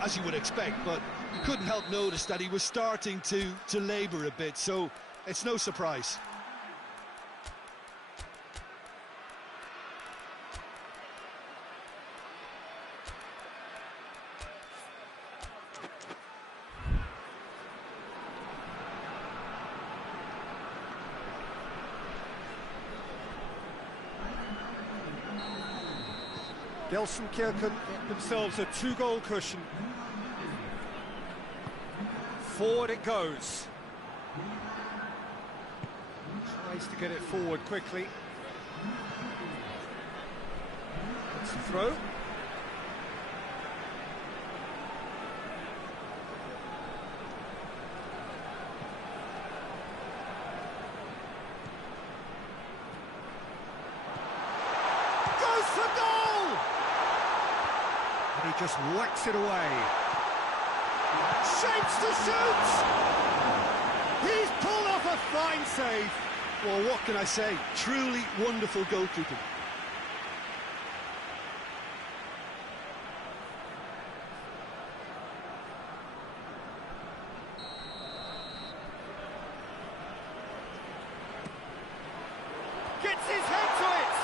as you would expect, but you couldn't help notice that he was starting to labour a bit, so it's no surprise. Gelsenkirchen get themselves a 2-goal cushion. Forward it goes. Tries to get it forward quickly. It's a throw. Goes for goal! And he just whacks it away. Shapes to shoot! He's pulled off a fine save. Well, what can I say? Truly wonderful goalkeeping. Gets his head to it!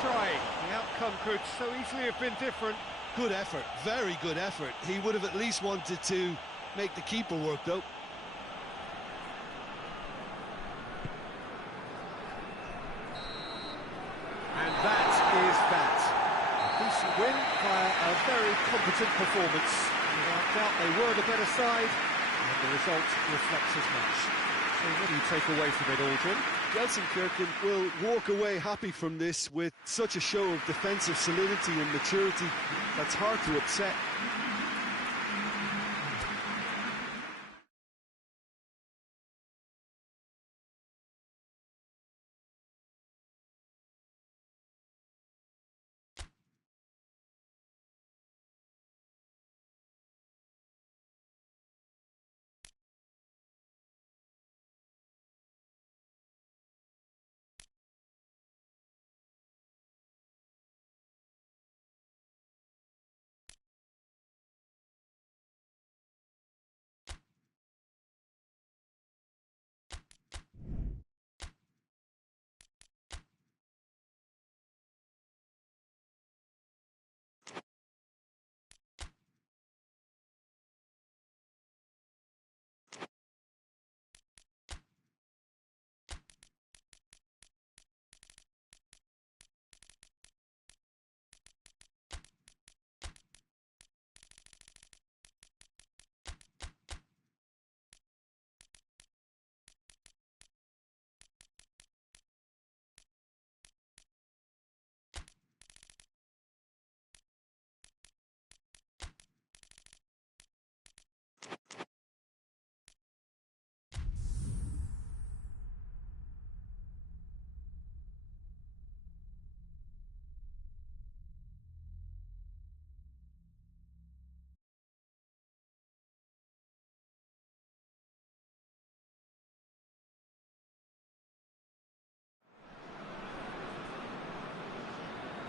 Try. The outcome could so easily have been different. Good effort, very good effort. He would have at least wanted to make the keeper work, though. And that is that. A decent win via a very competent performance. Without doubt, they were the better side, and the result reflects as much. So what do you take away from it, Aldrin? Gelsenkirchen will walk away happy from this with such a show of defensive solidity and maturity that's hard to upset.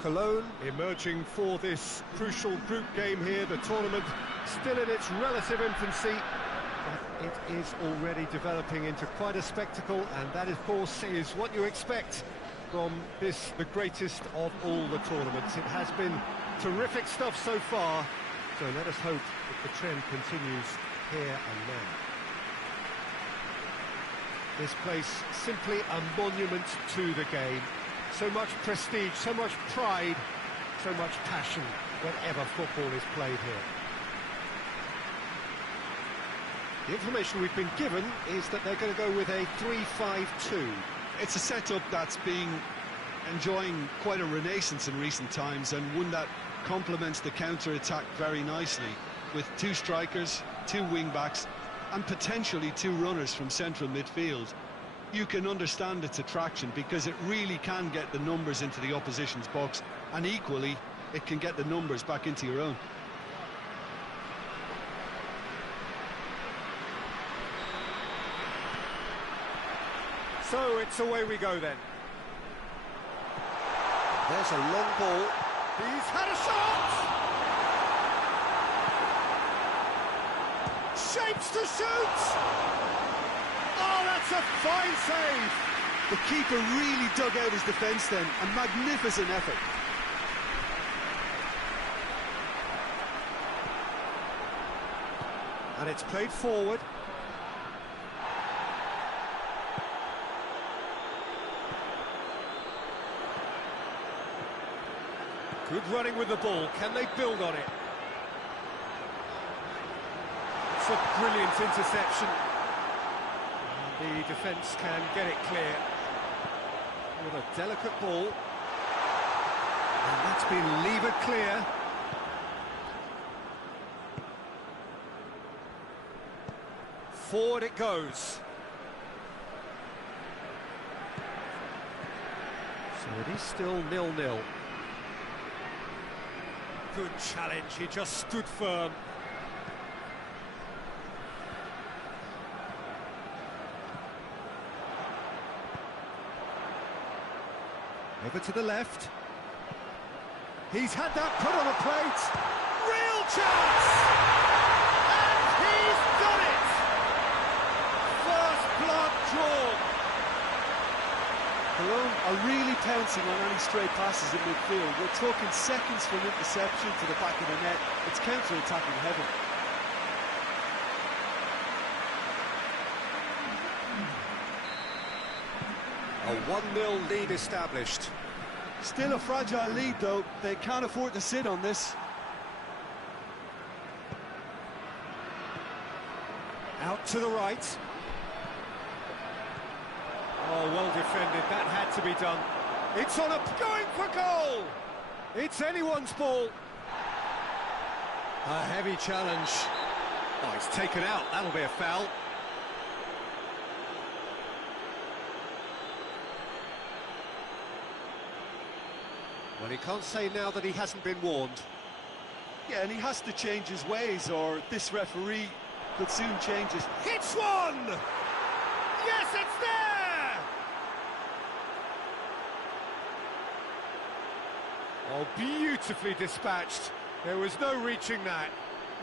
Cologne emerging for this crucial group game here. The tournament still in its relative infancy, but it is already developing into quite a spectacle, and that, of course, is what you expect from this, the greatest of all the tournaments. It has been terrific stuff so far, so let us hope that the trend continues here and now. This place simply a monument to the game. So much prestige, so much pride, so much passion whenever football is played here. The information we've been given is that they're going to go with a 3-5-2. It's a setup that's been enjoying quite a renaissance in recent times, and one that complements the counter-attack very nicely, with two strikers, two wing-backs, and potentially two runners from central midfield. You can understand its attraction because it really can get the numbers into the opposition's box, and equally it can get the numbers back into your own. So it's away we go then. There's a long ball. He's had a shot! Shapes to shoot! Oh, that's a fine save! The keeper really dug out his defence then. A magnificent effort. And it's played forward. Good running with the ball. Can they build on it? It's a brilliant interception. The defence can get it clear with a delicate ball. And that's been levered clear. Forward it goes. So it is still 0-0. Good challenge, he just stood firm. Over to the left. He's had that put on a plate. Real chance! And he's done it! First blood drawn. Cologne are really pouncing on any stray passes in midfield. We're talking seconds from interception to the back of the net. It's counter-attacking heaven. A 1-0 lead established. Still a fragile lead, though. They can't afford to sit on this. out to the right. Oh, well defended, that had to be done. It's on going for goal! It's anyone's ball. A heavy challenge. Oh, it's taken out, that'll be a foul. Well, he can't say now that he hasn't been warned. Yeah, and he has to change his ways, or this referee could soon change his... Hits one! Yes, it's there! Oh, beautifully dispatched. There was no reaching that.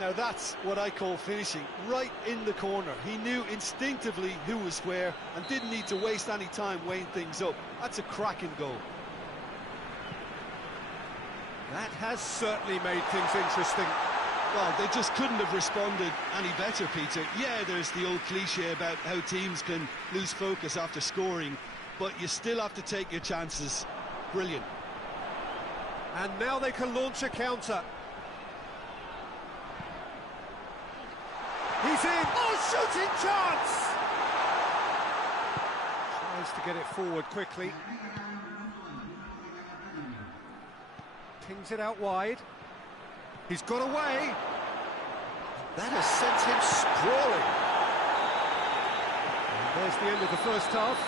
Now that's what I call finishing, right in the corner. He knew instinctively who was where and didn't need to waste any time weighing things up. That's a cracking goal. That has certainly made things interesting. Well, they just couldn't have responded any better, Peter. Yeah, there's the old cliche about how teams can lose focus after scoring, but you still have to take your chances. Brilliant. And now they can launch a counter. He's in! Oh, shooting chance! Tries to get it forward quickly. Pings it out wide. He's got away. That has sent him sprawling. And there's the end of the first half.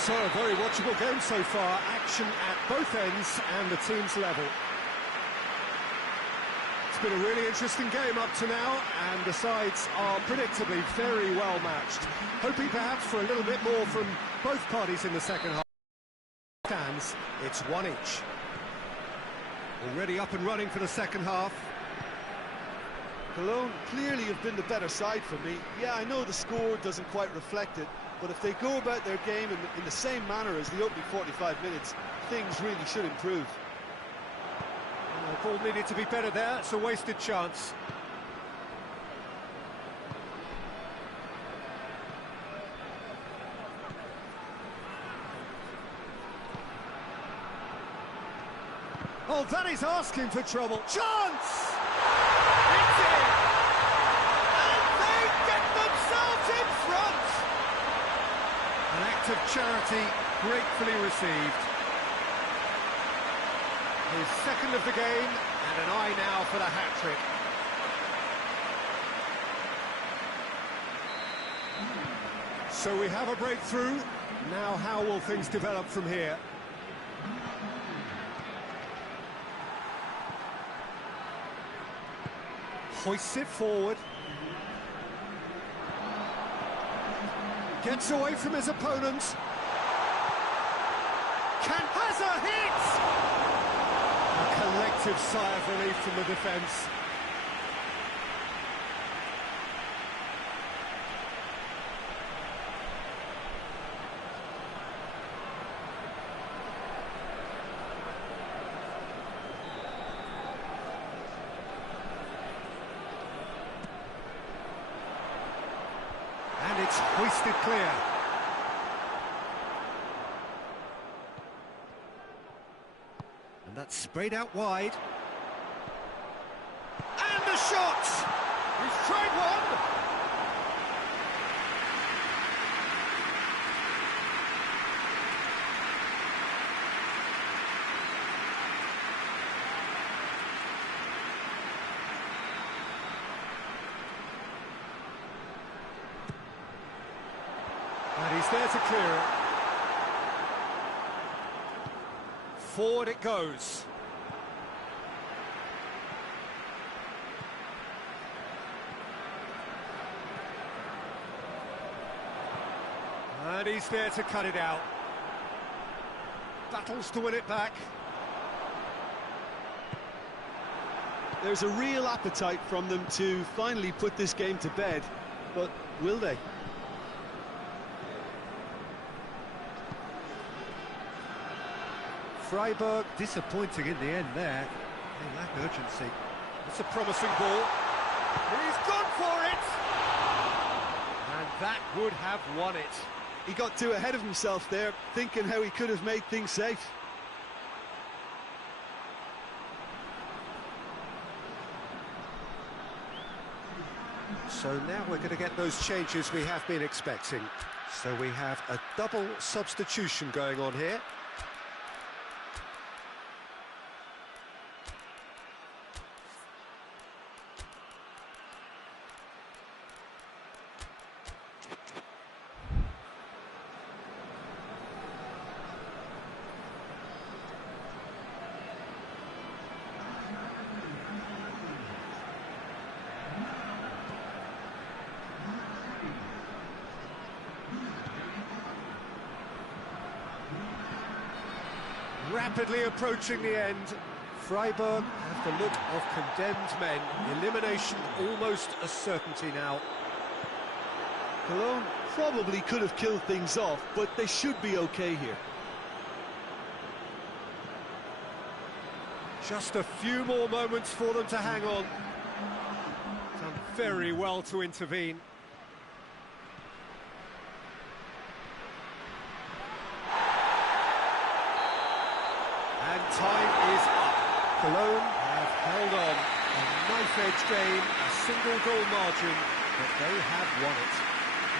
So a very watchable game so far. Action at both ends and the team's level. It's been a really interesting game up to now, and the sides are predictably very well matched. Hoping perhaps for a little bit more from both parties in the second half. Stands, it's one each. Already up and running for the second half. Cologne clearly have been the better side for me. Yeah, I know the score doesn't quite reflect it, but if they go about their game in the same manner as the opening 45 minutes, things really should improve. The ball needed to be better there, it's a wasted chance. Oh, that is asking for trouble. Chance! It's in! And they get themselves in front! An act of charity gratefully received. His second of the game, and an eye now for the hat-trick. So we have a breakthrough. Now how will things develop from here? Hoists it forward. Gets away from his opponent. Has a hit! A collective sigh of relief from the defence. And it's hoisted clear. And that's sprayed out wide. And the shot! He's tried one! And he's there to clear it. Forward it goes. And he's there to cut it out. Battles to win it back. There's a real appetite from them to finally put this game to bed, but will they? Freiburg disappointing in the end there. They lack urgency. It's a promising ball. He's gone for it! And that would have won it. He got too ahead of himself there, thinking how he could have made things safe. So now we're going to get those changes we have been expecting. So we have a double substitution going on here. Rapidly approaching the end. Freiburg have the look of condemned men. Elimination almost a certainty now. Cologne probably could have killed things off, but they should be okay here. Just a few more moments for them to hang on. Done very well to intervene. And time is up. Cologne have held on. A knife-edge game, a single goal margin, but they have won it.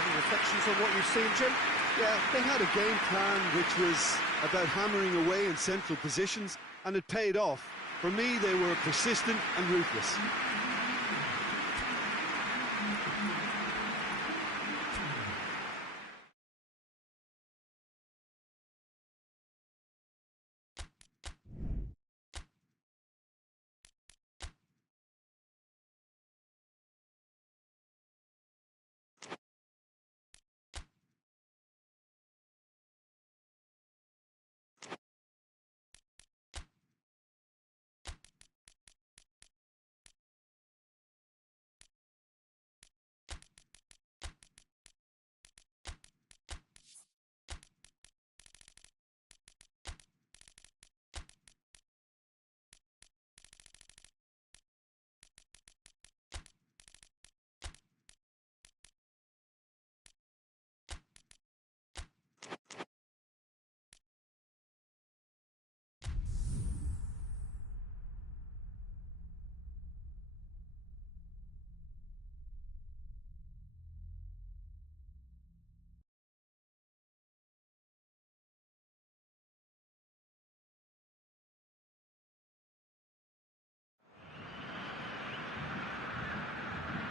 Any reflections on what you've seen, Jim? Yeah, they had a game plan which was about hammering away in central positions, and it paid off. For me, they were persistent and ruthless.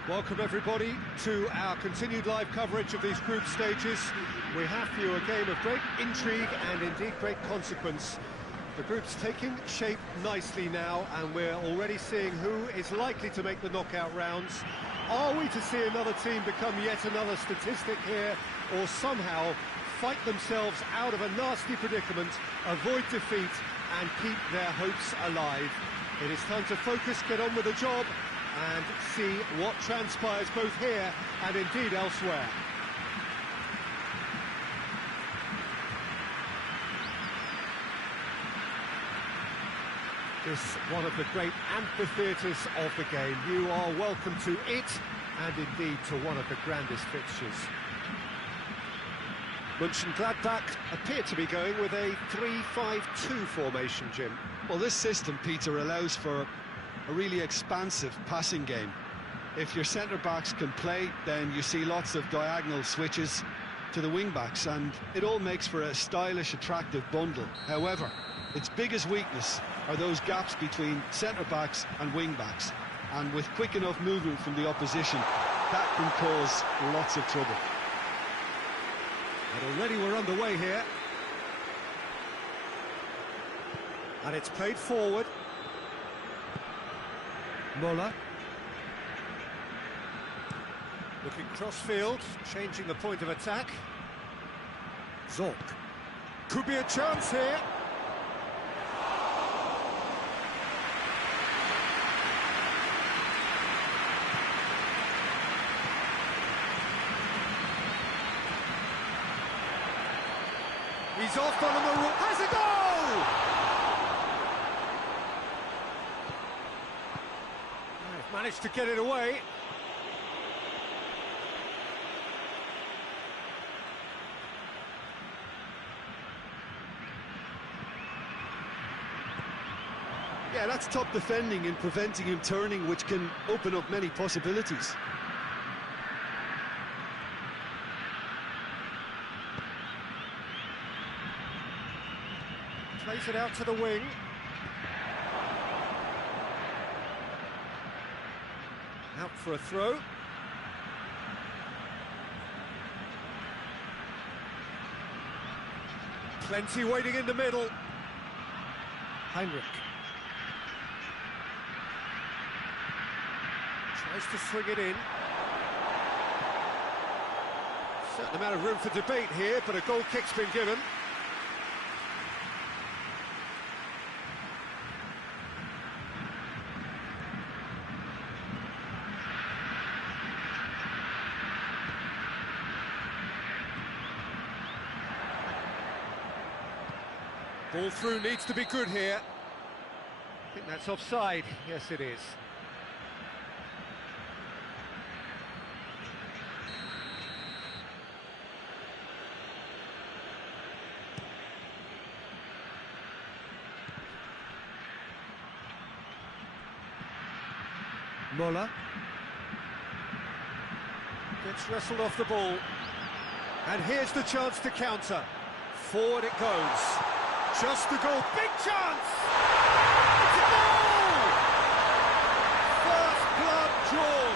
Welcome everybody to our continued live coverage of these group stages. We have for you a game of great intrigue and indeed great consequence. The group's taking shape nicely now, and we're already seeing who is likely to make the knockout rounds. Are we to see another team become yet another statistic here, or somehow fight themselves out of a nasty predicament, avoid defeat and keep their hopes alive? It is time to focus, get on with the job, and see what transpires both here and indeed elsewhere. This is one of the great amphitheatres of the game. You are welcome to it, and indeed to one of the grandest fixtures. Mönchengladbach appear to be going with a 3-5-2 formation, Jim. Well, this system, Peter, allows for a really expansive passing game. If your centre-backs can play, then you see lots of diagonal switches to the wing-backs, and it all makes for a stylish, attractive bundle. However, its biggest weakness are those gaps between centre-backs and wing-backs, and with quick enough movement from the opposition, that can cause lots of trouble. And already we're underway here. And it's played forward. Muller. Looking cross-field, changing the point of attack. Zorc. Could be a chance here. He's off on the roof. Has a goal! They've managed to get it away. Yeah, that's top defending and preventing him turning, which can open up many possibilities. Plays it out to the wing. Out for a throw. Plenty waiting in the middle. Heinrich. Tries to swing it in. Certain amount of room for debate here, but a goal kick's been given. Ball through needs to be good here. I think that's offside. Yes, it is. Mola gets wrestled off the ball. And here's the chance to counter. Forward it goes. Just the goal, big chance! It's a goal! First blood drawn.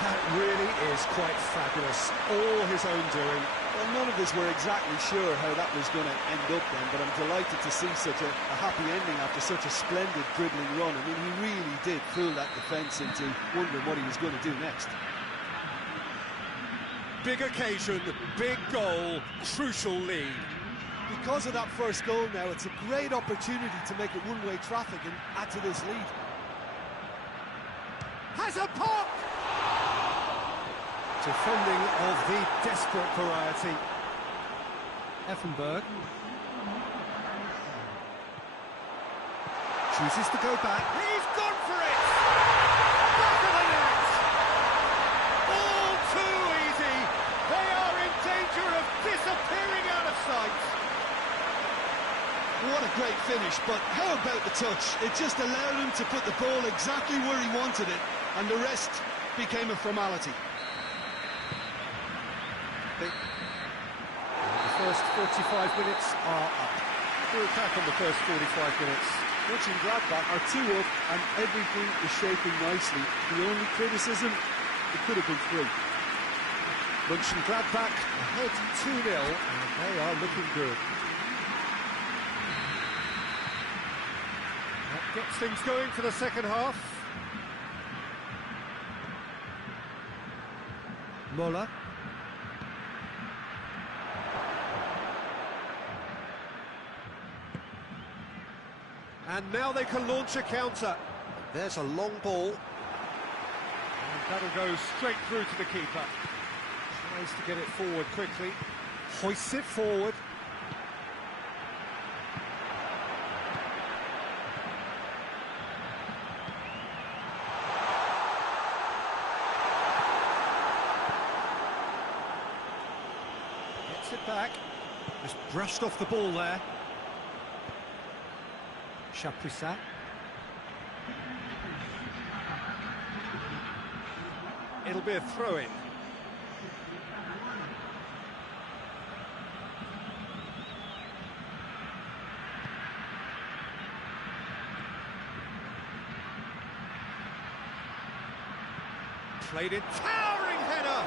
That really is quite fabulous. All his own doing. Well, none of us were exactly sure how that was going to end up then, but I'm delighted to see such a happy ending after such a splendid dribbling run. I mean, he really did fool that defence into wondering what he was going to do next. Big occasion, big goal, crucial lead. Because of that first goal now, it's a great opportunity to make it one-way traffic and add to this lead. Has a pop! Defending of the desperate variety. Effenberg chooses to go back. He's gone for it! Back of the net! All too easy! They are in danger of disappearing out of sight! What a great finish, but how about the touch? It just allowed him to put the ball exactly where he wanted it, and the rest became a formality. The first 45 minutes are up. We'll attack on the first 45 minutes. Mönchengladbach are 2 up, and everything is shaping nicely. The only criticism, it could have been 3. Mönchengladbach ahead 2-0, and they are looking good. That gets things going for the second half. Mola. And now they can launch a counter. There's a long ball. And that'll go straight through to the keeper. Tries to get it forward quickly. Hoists it forward. Gets it back. Just brushed off the ball there. Chapuisat. It'll be a throw-in. Played it, towering header!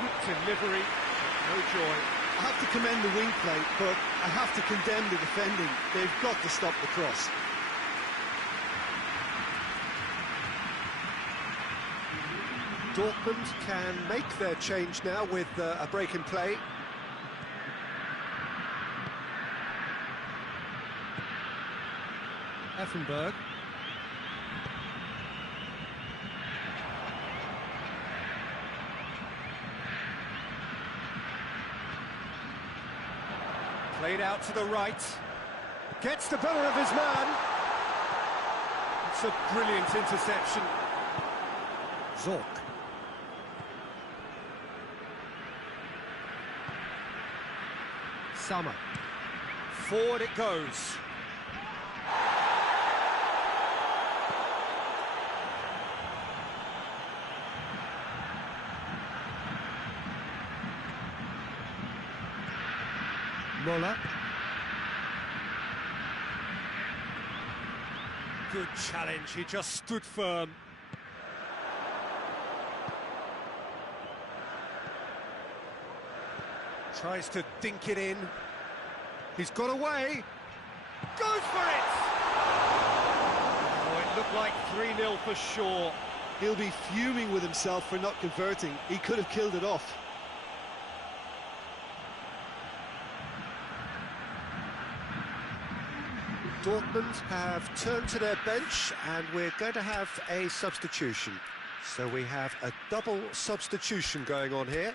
Good delivery, no joy. I have to commend the wing play, but I have to condemn the defending. They've got to stop the cross. Dortmund can make their change now with a break in play. Effenberg. Played out to the right. Gets the better of his man. It's a brilliant interception. Zorc. Summer. Forward it goes. Mola. Good challenge, he just stood firm. Tries to dink it in. He's got away. Goes for it! Oh, it looked like 3-0 for sure. He'll be fuming with himself for not converting. He could have killed it off. Dortmund have turned to their bench and we're going to have a substitution. So we have a double substitution going on here.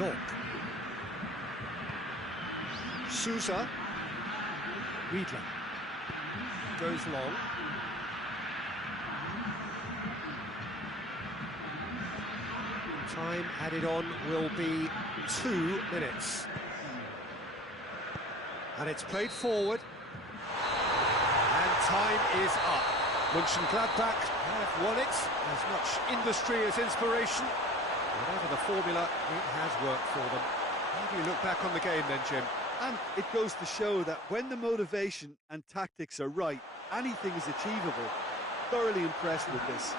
Zorc. Sousa. Riedler. Goes long. Time added on will be 2 minutes. And it's played forward. And time is up. Mönchengladbach have won it. As much industry as inspiration. Whatever the formula, it has worked for them. How do you look back on the game then, Jim? And it goes to show that when the motivation and tactics are right, anything is achievable. Thoroughly impressed with this.